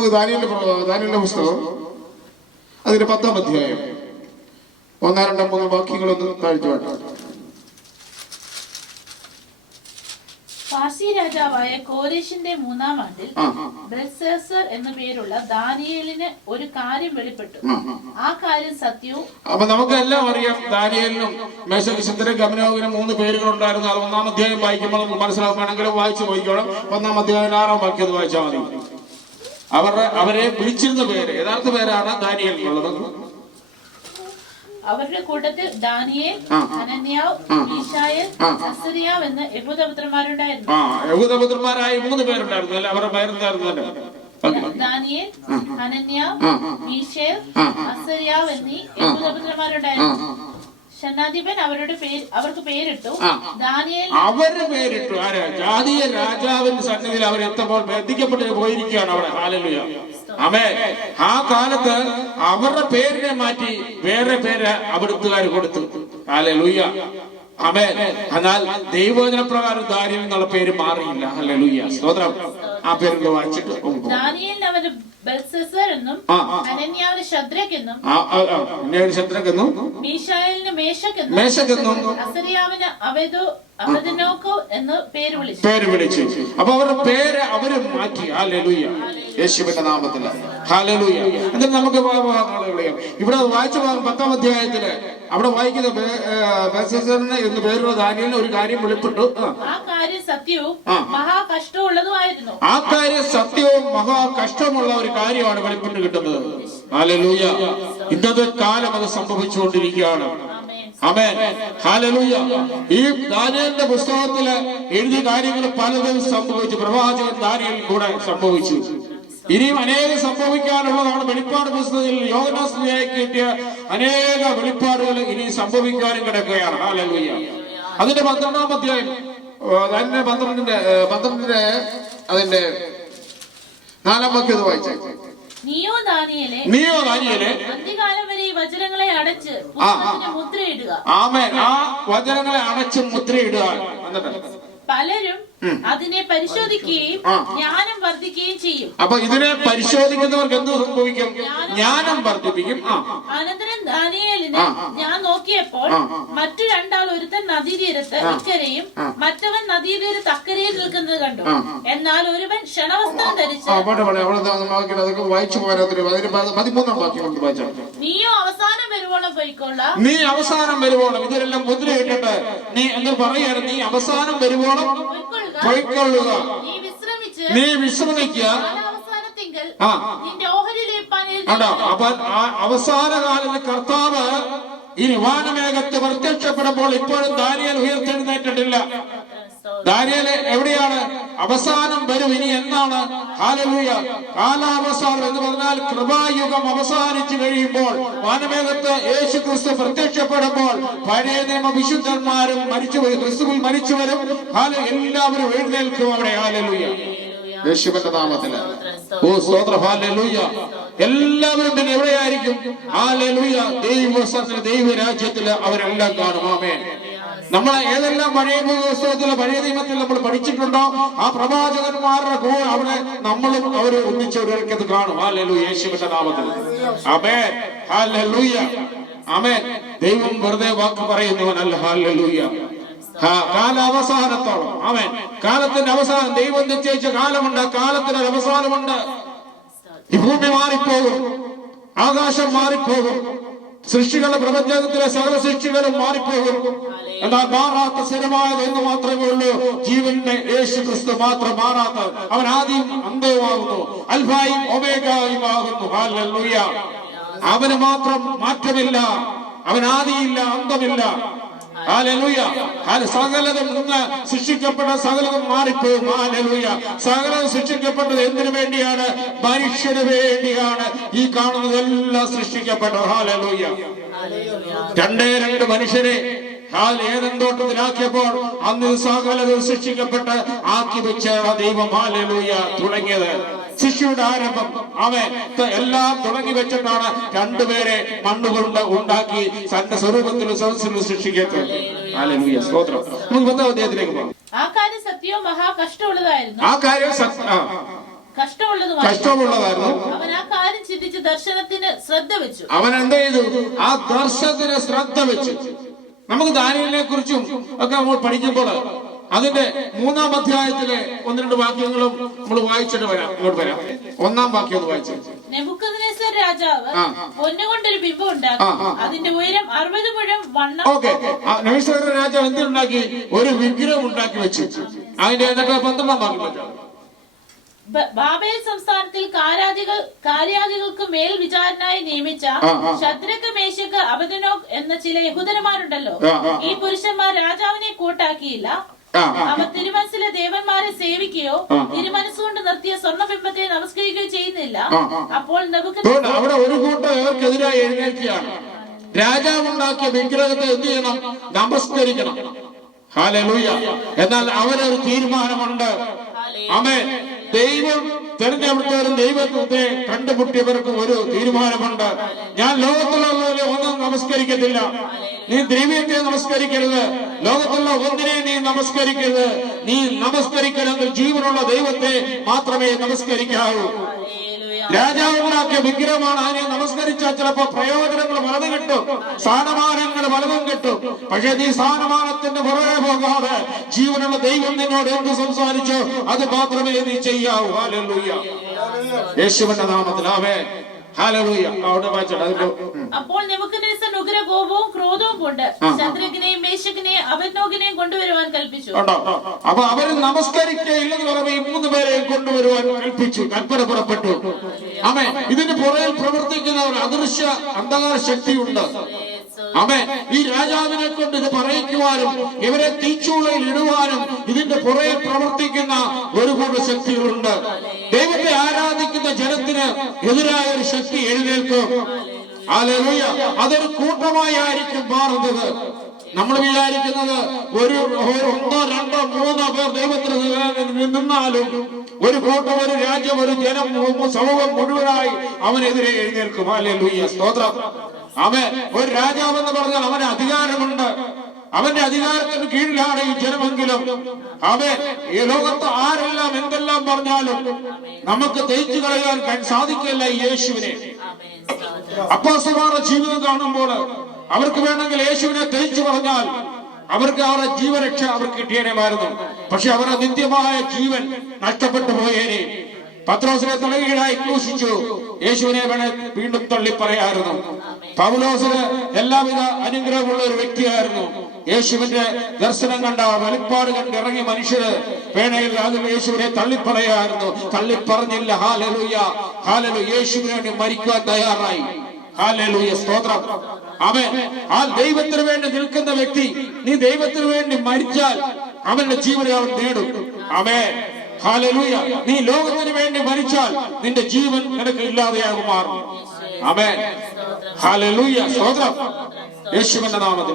നമുക്ക് ദാനിയേലിന്റെ പുസ്തകം അതിന്റെ 10-ാം അധ്യായം 1, 2, 3 വാക്യങ്ങളൊന്ന് താഴ്ത്തി വേണ്ട. പാർസി രാജാവായ കോരേശിന്റെ 3-ാം ആണ്ടിൽ ബെൽശസ്സർ എന്നു പേരുള്ള ദാനിയേലിന് ഒരു കാര്യം വെളിപ്പെട്ടു. ആ കാര്യം സത്യവും. അപ്പൊ നമുക്ക് എല്ലാം അറിയാം, ദാനിയേലിനും മേശക്കിശദ്രക്കും ഗമനോകിനും 3 പേരുകൾ ഉണ്ടായിരുന്നു. അത് 1-ാം അധ്യായം വായിക്കുമ്പോൾ നമുക്ക് മനസ്സിലാക്കുകയാണെങ്കിലും വായിച്ചു പോയിക്കോളും. 1-ാം അധ്യായം 6-ാം വാക്യം അത് വായിച്ചാൽ മതി. അവരെ വിളിച്ചിരുന്ന പേര്, യഥാർത്ഥ പേരാണ് ദാനിയേലിനുള്ളത്. അവരുടെ കൂട്ടത്തിൽ ദാനിയേൽ, ഹനന്യാവ്, മീശായേൽ, അസര്യാവ് എന്ന് യഹൂദപുത്രന്മാരുണ്ടായിരുന്നു. യഹൂദപുത്രന്മാരായ 3 പേരുണ്ടായിരുന്നു. അല്ല, അവരുടെ പേരെന്തായിരുന്നു? ദാനിയേൽ, ഹനന്യാവ്, മീശായേൽ, അസര്യാവ് എന്നീ യഹൂദപുത്രന്മാരുണ്ടായിരുന്നു. ഷണ്ഡാധിപൻ അവർക്ക് പേരിട്ടു. ദാനിയേൽ അവരുടെ പേരിട്ടു. ആരാ? ജാതീയ രാജാവിന്റെ സന്നിധിയിൽ അവരെത്തപ്പോൾ ബന്ധിക്കപ്പെട്ട് പോയിരിക്കുകയാണ് അവിടെ. ഹല്ലേലൂയ, ആമേൻ. ആ കാലത്ത് അവരുടെ പേരിനെ മാറ്റി വേറെ പേര് അവിടുത്തുകാർ കൊടുത്തു. ഹല്ലേലൂയ, ആമേൻ. എന്നാൽ ദൈവവചന പ്രകാരം ദാനിയേൽ എന്നുള്ള പേര് മാറിയില്ല. ഹല്ലേലൂയ, സ്തോത്രം. ആ പേര് വായിച്ചിട്ട് ദാനിയേലിന് അവര് ബെൽശസ്സർ എന്നും, ഹനന്യാവിന് ശദ്രക് എന്നും, മീശായേലിന് മേശക് എന്നും, അസര്യാവിന് അബേദ്നെഗോ എന്ന് പേര് വിളിച്ചു. അപ്പൊ അവരുടെ പേര് അവര് മാറ്റി. ഹല്ലേലൂയ, യേശുവിന്റെ നാമത്തിൽ. ഹല്ലേലൂയ. എന്നിട്ട് നമുക്ക് ഇവിടെ വായിച്ച 10-ാം അധ്യായത്തില് അവിടെ വായിക്കുന്ന ബെൽശസ്സറിന് എന്ന് പേരുള്ള ദാനിയേലിന് ഒരു കാര്യം വെളിപ്പെട്ടു. ആ കാര്യം സത്യവും മഹാകഷ്ടമുള്ളതുമായിരുന്നു. ആ കാര്യം സത്യവും മഹാകഷ്ടമുള്ള ഒരു കാര്യമാണ് വെളിപ്പെട്ട് കിട്ടുന്നത്. ഹല്ലേലൂയ. ഇന്നത്തെ കാലം അത് സംഭവിച്ചുകൊണ്ടിരിക്കുകയാണ്. ആമേൻ, ഹല്ലേലൂയ. ഈ ദാനിയേലിന്റെ പുസ്തകത്തില് എഴുതിയ കാര്യങ്ങൾ പലതും സംഭവിച്ചു. പ്രവാചകൻ ദാനിയേൽ കൂടെ സംഭവിച്ചു. ഇനിയും അനേകം സംഭവിക്കാനുള്ളതാണ്. വെളിപ്പാട് പുസ്തകത്തിൽ യോഹന്നാസ്നായി കിട്ടിയ അനേക വെളിപ്പാടുകൾ ഇനി സംഭവിക്കാനും കിടക്കുകയാണ്. ഹല്ലേലൂയ. അതിന്റെ 12-ാം അധ്യായം 12 അതിന്റെ 4-ാം വാക്യം വായിച്ചേ. നീയോ ദാനിയേലേ, അന്ത്യകാലം വരെ ഈ വചനങ്ങളെ അടച്ച് മുദ്രയിടുക. ആമേൻ. ആ വചനങ്ങളെ അടച്ച് മുദ്രയിടുക. എന്നിട്ട് പലരും അതിനെ പരിശോധിക്കുകയും ജ്ഞാനം വർദ്ധിക്കുകയും ചെയ്യും. അപ്പൊ ഇതിനെ പരിശോധിക്കുന്നവർക്ക് എന്ത് സംഭവിക്കും? ജ്ഞാനം വർദ്ധിപ്പിക്കും. അനന്തരം ദാനിയേലിനെ ഞാൻ നോക്കിയപ്പോൾ മറ്റു 2 ആൾ, ഒരുത്തൻ നദീതീരത്ത് ഇക്കരെയും മറ്റവൻ നദീതീരത്ത് അക്കരയിൽ നിൽക്കുന്നത് കണ്ടു. എന്നാൽ ഒരുവൻ ക്ഷണവസ്ത്രം ധരിച്ച്. വായിച്ചു പോരാത്തൊരു 13-ാം വാക്യം വായിച്ചു. നീയോ അവസാനം വരുവോളം പോയിക്കൊള്ളാം. നീ അവസാനം വരുവോളം ഇതിലെല്ലാം മുദ്രയിട്ടിട്ട് നീ എന്ന് പറയാറ്. നീ അവസാനം വരുവോളം പോയിക്കൊള്ളുക. നീ വിശ്രമിക്കുക. അപ്പൊ അവസാന കാലത്ത് കർത്താവ് ഇനി വാനമേഘത്ത് പ്രത്യക്ഷപ്പെടുമ്പോൾ ഇപ്പോഴും ദാനിയേൽ ഉയർത്തെഴുന്നേറ്റിട്ടില്ല. ദാനിയേൽ എവിടെയാണ്? അവസാനം വരും. ഇനി എന്നാണ്? ഹല്ലേലൂയ. കാലാവസാനം എന്ന് പറഞ്ഞാൽ കൃപായുഗം അവസാനിച്ചു കഴിയുമ്പോൾ വാനമേഘത്ത് യേശു ക്രിസ്തു പ്രത്യക്ഷപ്പെടുമ്പോൾ പഴയ നിയമ വിശുദ്ധന്മാരും മരിച്ചുപോയി, ക്രിസ്തുവിൽ മരിച്ചവരും എല്ലാവരും എഴുന്നേൽക്കും അവിടെ. ഹല്ലേലൂയ, യേശുവിന്റെ നാമത്തില്. ഓ സ്തോത്രം. ഹല്ലേലൂയ. എല്ലാവരും പിന്നെ എവിടെയായിരിക്കും? ഹല്ലേലൂയ. ദൈവരാജ്യത്തില് അവരെല്ലാം കാണും. ആമേൻ. നമ്മളെ ഏതെല്ലാം പഴയ പുസ്തകത്തിലെ പഴയ നിയമത്തിൽ നമ്മൾ പഠിച്ചിട്ടുണ്ടോ ആ പ്രവാചകന്മാരുടെ കൂടെ അവിടെ നമ്മളും അവര് ഒന്നിച്ചൊരിടത്ത് കാണും. ഹല്ലേലൂയ, യേശുവിന്റെ നാമത്തിൽ. ആമേൻ, ഹല്ലേലൂയ, ആമേൻ. ദൈവം വെറുതെ വാക്ക് പറയുന്നവനല്ല. ഹല്ലേലൂയ. കാലാവസാനത്തോളം, ആമേൻ. കാലത്തിന്റെ അവസാനം ദൈവം നിശ്ചയിച്ച കാലമുണ്ട്. കാലത്തിന് അവസാനമുണ്ട്. ഈ ഭൂമി മാറിപ്പോകും, ആകാശം മാറിപ്പോകും, സൃഷ്ടികളുടെ പ്രപഞ്ചത്തിലെ സകല സൃഷ്ടികളും മാറിപ്പോകും. എന്നാൽ മാറാത്ത സ്ഥിരമായത് എന്ന് മാത്രമേ ഉള്ളൂ. ജീവന്റെ യേശു ക്രിസ്തു മാത്രം മാറാത്ത. അവൻ ആദ്യം അന്തവുമാകുന്നു, അൽഫായും ഒമേഗയും ആകുന്നു. ഹല്ലേലൂയ. അവന് മാത്രം മാറ്റമില്ല. അവൻ ആദിയില്ല, അന്തമില്ല. ഹല്ലേലൂയ. സകലതും ഇന്ന് സൃഷ്ടിക്കപ്പെട്ട സകലതും മാറിപ്പോകും. ഹല്ലേലൂയ. സകലതും സൃഷ്ടിക്കപ്പെട്ടത് എന്തിനു വേണ്ടിയാണ്? മനുഷ്യന് വേണ്ടിയാണ് ഈ കാണുന്നതെല്ലാം സൃഷ്ടിക്കപ്പെട്ടത്. ഹല്ലേലൂയ. 2 മനുഷ്യരെ ഏദൻ തോട്ടത്തിലാക്കിയപ്പോൾ അന്ന് സകലതും സൃഷ്ടിക്കപ്പെട്ട് ആക്കി വെച്ച ദൈവം. ഹല്ലേലൂയ. തുടങ്ങിയത് ശിശുയുടെ ആരംഭം അവൻ എല്ലാം തുടങ്ങി വെച്ചിട്ടാണ് 2 പേരെ മണ്ണുകൊണ്ട് ഉണ്ടാക്കി തന്റെ സ്വരൂപത്തിലും സദസ്സിലും സൃഷ്ടിക്കട്ടെ. ഹല്ലേലൂയ, സ്തോത്രം. നമുക്ക് 10-ാം അധ്യായത്തിലേക്ക് പോകാം. ആ കാര്യം സത്യവും മഹാകഷ്ടമുള്ളതായിരുന്നു. ആ കാര്യം കഷ്ടമുള്ളതായിരുന്നു. അവൻ ആ കാര്യം ചിന്തിച്ച് ദർശനത്തിന് ശ്രദ്ധ വെച്ചു. അവൻ എന്ത് ചെയ്തു? ആ ദർശനത്തിന് ശ്രദ്ധ വെച്ചു. നമുക്ക് ദാനിയേലിനെ കുറിച്ചും ഒക്കെ നമ്മൾ പഠിക്കുമ്പോൾ അതിന്റെ 3-ാം അധ്യായത്തിലെ 1-2 വാക്യങ്ങളും നമ്മൾ വായിച്ചിട്ട് ഇങ്ങോട്ട് വരാം. 1-ാം വാക്യം ഒന്ന് വായിച്ചു. നെബൂഖദ്നേസർ രാജാവ് പൊന്നുകൊണ്ടൊരു ബിംബം ഉണ്ടാക്കി. അതിന്റെ ഉയരം 60 മുഴം വണ്ണം. ഓക്കെ, നെബൂഖദ്നേസർ രാജാവ് എന്തുണ്ടാക്കി? ഒരു വിഗ്രഹം ഉണ്ടാക്കി വെച്ചു. അതിന്റെ 12-ാം വാക്യം പറ്റും. ബാബേൽ സംസ്ഥാനത്തിൽ കാര്യാദികൾക്ക് മേൽ വിചാരനായി നിയമിച്ച ശദ്രക്ക്, മേശക്ക്, അബദ്ദനോഗ് എന്ന ചില യഹൂദന്മാരുണ്ടല്ലോ. ഈ പുരുഷന്മാർ രാജാവിനെ കൂട്ടാക്കിയില്ല. അവർ തിരുമനസ്സിലെ ദേവന്മാരെ സേവിക്കുകയോ തിരുമനസ്സുകൊണ്ട് നിർത്തിയ സ്വർണ്ണബിംബത്തെ നമസ്കരിക്കുകയോ ചെയ്യുന്നില്ല. അപ്പോൾ അവിടെ ഒരു കൂട്ടം ഇവർക്കെതിരായി എഴുന്നേൽക്കുകയാണ്. രാജാവുണ്ടാക്കിയ വിഗ്രഹത്തെ എന്ത് ചെയ്യണം? നമസ്കരിക്കണം. ഹല്ലേലൂയ. എന്നാൽ അവരൊരു തീരുമാനമുണ്ട്. ആമേൻ. ദൈവം തെരഞ്ഞെടുത്തവരും ദൈവത്തെ കണ്ടുമുട്ടിയവർക്കും ഒരു തീരുമാനമുണ്ട്. ഞാൻ ലോകത്തുള്ളവരെ ഒന്നും നമസ്കരിക്കത്തില്ല. നീ ദ്രവ്യത്തെ നമസ്കരിക്കരുത്. ലോകത്തുള്ള ഒന്നിനെ നീ നമസ്കരിക്കരുത്. നീ നമസ്കരിക്കരുത് ജീവനുള്ള ദൈവത്തെ മാത്രമേ നമസ്കരിക്കാവൂ. രാജാവുണ്ടാക്കിയ വിഗ്രഹമാണ്. അതിനെ നമസ്കരിച്ചാൽ ചിലപ്പോ പ്രയോജനങ്ങൾ പലതും കിട്ടും, സ്ഥാനമാനങ്ങൾ പലതും കിട്ടും. പക്ഷെ നീ സ്ഥാനമാനത്തിന്റെ പുറകെ പോകാതെ ജീവനുള്ള ദൈവം നിന്നോട് എന്ത് സംസാരിച്ചോ അത് മാത്രമേ നീ ചെയ്യാവൂ. ഹല്ലേലൂയ. യേശുവിന്റെ നാമത്തിൽ ആമേൻ. ഹല്ലേലൂയ. അവിടെ വായിച്ചോട്ടെ. അതിന്റെ അപ്പോൾ നെബൂഖദ്നേസർ ഉഗ്രകോപവും ക്രോധവും കൊണ്ട് ശദ്രക്കിനെയും മേശക്കിനെയും അബദ്ദനോഗിനെയും കൊണ്ടുവരുവാൻ കൽപ്പിച്ചു. അപ്പൊ അവര് നമസ്കരിക്കയില്ലെന്ന് പറയുമ്പോൾ ഈ 3 പേരെയും കൊണ്ടുവരുവാൻ കൽപ്പിച്ചു. കൽപ്പന പുറപ്പെട്ടു. ആമേൻ. ഇതിന്റെ പുറകിൽ പ്രവർത്തിക്കുന്ന ഒരു അദൃശ്യ അന്ധകാര ശക്തിയുണ്ട്. ആമേൻ. ഈ രാജാവിനെ കൊണ്ട് ഇത് പറയിക്കുവാനും ഇവരെ തീച്ചൂളയിൽ ഇടുവാനും ഇതിന്റെ പുറകിൽ പ്രവർത്തിക്കുന്ന ഒരു കൂട്ടം ശക്തികളുണ്ട്. ദൈവത്തെ ആരാധിക്കുന്ന ജനത്തിന് എതിരായ ഒരു ശക്തി എഴുന്നേൽക്കും. ഹല്ലേലൂയ. അതൊരു കൂട്ടമായി ആയിരിക്കും മാറുന്നത്. നമ്മൾ വിചാരിക്കുന്നത് ഒരു 1, 2, 3 പേർ ദൈവത്തിന് നിന്നാലും ഒരു കൂട്ടം, ഒരു രാജ്യം, ഒരു ജനം, സമൂഹം മുഴുവനായി അവനെതിരെ എഴുന്നേൽക്കും. ഹല്ലേലൂയ. സ്തോത്രം. ആമേൻ. ഒരു രാജാവ് എന്ന് പറഞ്ഞാൽ അവന് അധികാരമുണ്ട്. അവന്റെ അധികാരത്തിന് കീഴിലാണ് ഈ ജനമെങ്കിലും. ആമേൻ. ഈ ലോകത്ത് ആരെല്ലാം എന്തെല്ലാം പറഞ്ഞാലും നമുക്ക് തേച്ചു കളയാൻ സാധിക്കില്ല ഈ യേശുവിനെ. അപ്പോസ്തലന്മാരുടെ ജീവിതം കാണുമ്പോൾ അവർക്ക് വേണമെങ്കിൽ യേശുവിനെ തേച്ചു പറഞ്ഞാൽ അവർക്ക് അവരുടെ ജീവരക്ഷ അവർക്ക് കിട്ടിയേനമായിരുന്നു. പക്ഷെ അവരുടെ നിത്യമായ ജീവൻ നഷ്ടപ്പെട്ടു പോയേനെ. പത്രോസിനെ തലകീഴായി ക്രൂശിച്ചു. യേശുവിനെ വേണേ വീണ്ടും തള്ളി പറയായിരുന്നു. പൗലോസിന് എല്ലാവിധ അനുഗ്രഹമുള്ള ഒരു വ്യക്തിയായിരുന്നു. യേശുവിന്റെ ദർശനം കണ്ട, വെളിപ്പാട് കണ്ട് ഇറങ്ങിയ മനുഷ്യര് വേണയിൽ അതിൽ യേശുവിനെ തള്ളിപ്പറയായിരുന്നു. തള്ളിപ്പറഞ്ഞില്ല. ഹല്ലേലൂയ. ഹല്ലേലൂയ. യേശുവിന് വേണ്ടി മരിക്കുവാൻ തയ്യാറായി. ഹല്ലേലൂയ. സ്തോത്രം. ആമേൻ. ആ ദൈവത്തിന് വേണ്ടി നിൽക്കുന്ന വ്യക്തി, നീ ദൈവത്തിന് വേണ്ടി മരിച്ചാൽ അവന്റെ ജീവനെ അവൻ നേടും. ആമേൻ. ഹല്ലേലൂയ. നീ ലോകത്തിന് വേണ്ടി മരിച്ചാൽ നിന്റെ ജീവൻ നിനക്ക് ഇല്ലാതെയാകും, മാറും. ആമേൻ. ഹല്ലേലൂയ. സ്തോത്രം. യേശുവിന്റെ നാമത്തിൽ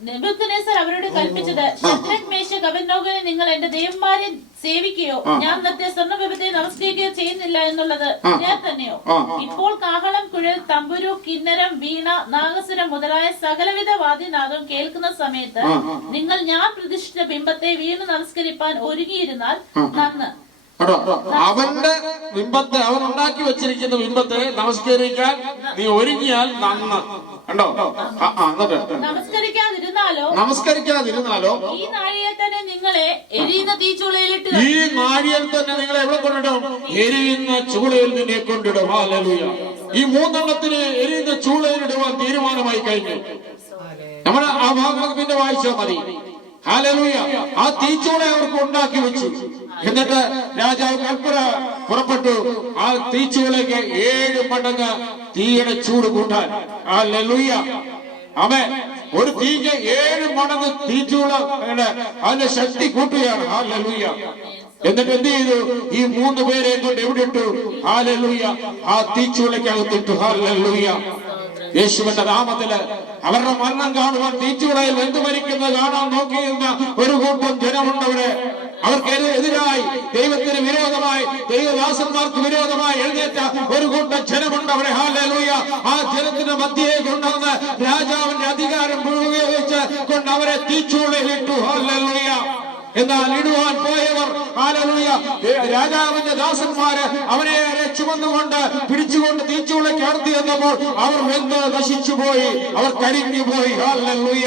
നെബൂഖദ്നേസർ അവരോട് കൽപ്പിച്ചത്, ശദ്രക്ക്, മേശക്ക്, അബദ്ദനോഗിനെ നിങ്ങൾ എന്റെ ദേവന്മാരെ സേവിക്കുകയോ ഞാൻ നിർത്തിയ സ്വർണ്ണബിംബത്തെ നമസ്കരിക്കുകയോ ചെയ്യുന്നില്ല എന്നുള്ളത് ഞാൻ തന്നെയോ? ഇപ്പോൾ കാഹളം, കുഴൽ, തമ്പുരു, കിന്നരം, വീണ, നാഗസ്വരം മുതലായ സകലവിധ വാദ്യനാദവും കേൾക്കുന്ന സമയത്ത് നിങ്ങൾ ഞാൻ പ്രതിഷ്ഠിച്ച ബിംബത്തെ വീണ് നമസ്കരിപ്പാൻ ഒരുങ്ങിയിരുന്നാൽ നന്ന്. അവന്റെ ബിംബത്തെ, അവൻ ഉണ്ടാക്കി വെച്ചിരിക്കുന്ന ബിംബത്തെ നമസ്കരിക്കാൻ നീ ഒരുങ്ങിയാൽ നന്ന്. കണ്ടോ? നമസ്കരിക്കാതിരുന്നാലോ ഈ നാഴികയിൽ തന്നെ നിങ്ങളെ എരിയുന്ന തീച്ചൂളയിലിട്ട്, ഈ നാഴികയിൽ തന്നെ നിങ്ങളെ എവിടെ കൊണ്ടിടും? എരിയുന്ന ചൂളയിൽ നിന്നെ കൊണ്ടിടും. ഹല്ലേലൂയ. ഈ 3 എരിയുന്ന ചൂളയിലിടുവാൻ തീരുമാനമായി കഴിഞ്ഞു. നമ്മുടെ ആ ഭാഗം പിന്നെ വായിച്ചാൽ മതി. ഹല്ലേലൂയ. ആ തീച്ചൂള അവർക്ക് ഉണ്ടാക്കി വെച്ചു. എന്നിട്ട് രാജാവ് കൽപ്പന പുറപ്പെട്ടു, ആ തീച്ചൂളയ്ക്ക് 7 മടങ്ങ് തീയുടെ ചൂട് കൂട്ടാൻ. ഹല്ലേലൂയ. ആമേൻ. ഒരു തീക്ക് 7 മടങ്ങ് തീച്ചൂള അതിന്റെ ശക്തി കൂട്ടുകയാണ്. ഹല്ലേലൂയ. എന്നിട്ട് എന്ത് ചെയ്തു? ഈ 3 പേരെ കൊണ്ട് എവിടെ ഇട്ടു? ഹല്ലേലൂയ. ആ തീച്ചൂളയ്ക്കകത്തിട്ടു. ഹല്ലേലൂയ. യേശുവിന്റെ നാമത്തില് അവരുടെ മരണം കാണുവാൻ തീച്ചൂളയിൽ വെന്തു മരിക്കുന്നത് കാണാൻ നോക്കിയിരുന്ന ഒരു കൂട്ടം ജനമുണ്ടവിടെ. അവർക്ക് എതിരായി, ദൈവത്തിന് വിരോധമായി, ദൈവദാസന്മാർക്ക് വിരോധമായി എഴുന്നേറ്റ ഒരു കൂട്ടം ജനമുണ്ട് അവിടെ. ഹല്ലേലൂയ. ആ ജനത്തിന്റെ മധ്യയെ കൊണ്ടുവന്ന് രാജാവിന്റെ അധികാരം ഉപയോഗിച്ച് കൊണ്ട് അവരെ തീച്ചൂളയിലിട്ടു. ഹല്ലേലൂയ. എന്നാൽ ഇടുവാൻ പോയവർ ഹല്ലേലൂയ രാജാവിന്റെ ദാസന്മാര് അവനെ ചുമന്നുകൊണ്ട് പിടിച്ചുകൊണ്ട് തീച്ചുളയ്ക്ക് അടുത്ത് ചെന്നപ്പോൾ അവർ വെന്ത് നശിച്ചുപോയി, അവർ കരിഞ്ഞുപോയി. ഹല്ലേലൂയ.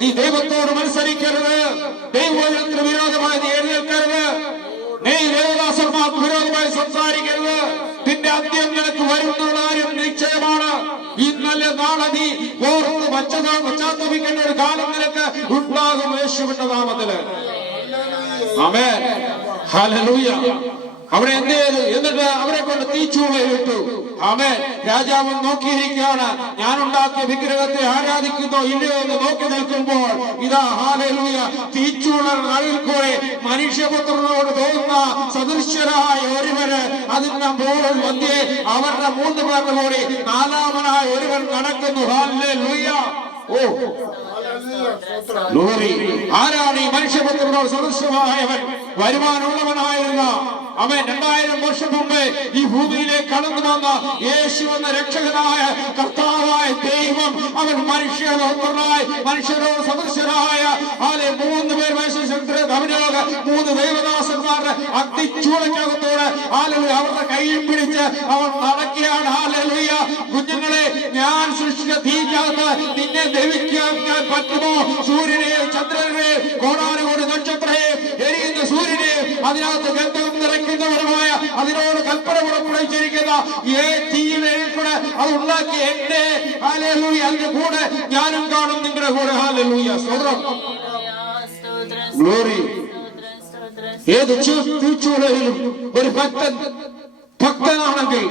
നീ ദൈവത്തോട് മത്സരിക്കരുത്, ദൈവത്തിന് വിരോധമായി നീ എഴുന്നേൽക്കരുത്, നീ ദേവദാസന്മാർക്ക് വിരോധമായി സംസാരിക്കരുത്. നിന്റെ അന്ത്യം നിനക്ക് വരുന്നുള്ള കാര്യം നിശ്ചയമാണ്. ഇന്നലെ നാളെ നീ ഓർത്ത് പശ്ചാത്തപിക്കേണ്ട ഒരു കാലം നിനക്ക് ഉണ്ടാകും യേശുവിന്റെ നാമത്തില്. ആമേൻ. ഹല്ലേലൂയ. അവിടെ എന്ത് ചെയ്തു? എന്നിട്ട് അവരെ കൊണ്ട് തീച്ചൂളയിട്ടു. ആമേൻ. രാജാവ് നോക്കിയിരിക്കുകയാണ്. ഞാൻ ഉണ്ടാക്കിയ വിഗ്രഹത്തെ ആരാധിക്കുന്നോ ഇല്ലയോ എന്ന് നോക്കി നിൽക്കുമ്പോൾ ഇതാ ഹല്ലേലൂയ തീച്ചൂളർ നടുവിൽ കൂടെ മനുഷ്യപുത്രനോട് തോന്നുന്ന സദൃശ്യരായ ഒരുവര് അതിന്റെ മുകളിൽ വന്നേ അവരുടെ 3 പേരുടെ കൂടി 4-മനായ ഒരുവൻ നടക്കുന്നു. ഹല്ലേലൂയ. Oh glory. ആരാണ് ഈ മനുഷ്യപുത്രനോട് സദൃശ്യമായവൻ? വരുമാനമുള്ളവനായിരുന്ന അവൻ 2000 വർഷം മുമ്പ് ഈ ഭൂമിയിലേക്ക് കടന്നു വന്ന യേശു എന്ന രക്ഷകനായ കർത്താവായ ദൈവം അവൻ മനുഷ്യപുത്രനായി മനുഷ്യരോട് സദൃശ്യരായ 3 പേർ അവനോട് 3 ദൈവദാസന്മാരുടെ അഗ്നിച്ചൂളയ്ക്കകത്തോട് അവരുടെ കയ്യിൽ പിടിച്ച് അവൻ നടക്കുകയാണ്. ഹല്ലേലൂയ. കുഞ്ഞുങ്ങളെ, ഞാൻ സൃഷ്ടിച്ച തീക്കകത്ത് നിന്നെ ദഹിക്കാൻ പറ്റുമോ? സൂര്യനെ, ചന്ദ്രനെ, കോടാനുകോടി നക്ഷത്രയെ, എരിയുന്ന സൂര്യനെ, അതിനകത്ത് ഗന്ധം നിറയ്ക്കുന്നവരുമായ അതിനോട് കൽപ്പന പുറപ്പെടുവിച്ചിരിക്കുന്ന തീയിനെ കൂടെ അത് ഉണ്ടാക്കി എന്റെ ഹല്ലേലൂയ അതിന്റെ കൂടെ ഞാനും കാണും നിങ്ങളുടെ കൂടെ. ഹല്ലേലൂയ. സ്തോത്രം. ഗ്ലോറി. ഏത് തീച്ചൂളയിലും ഒരു ഭക്തനാണെങ്കിൽ,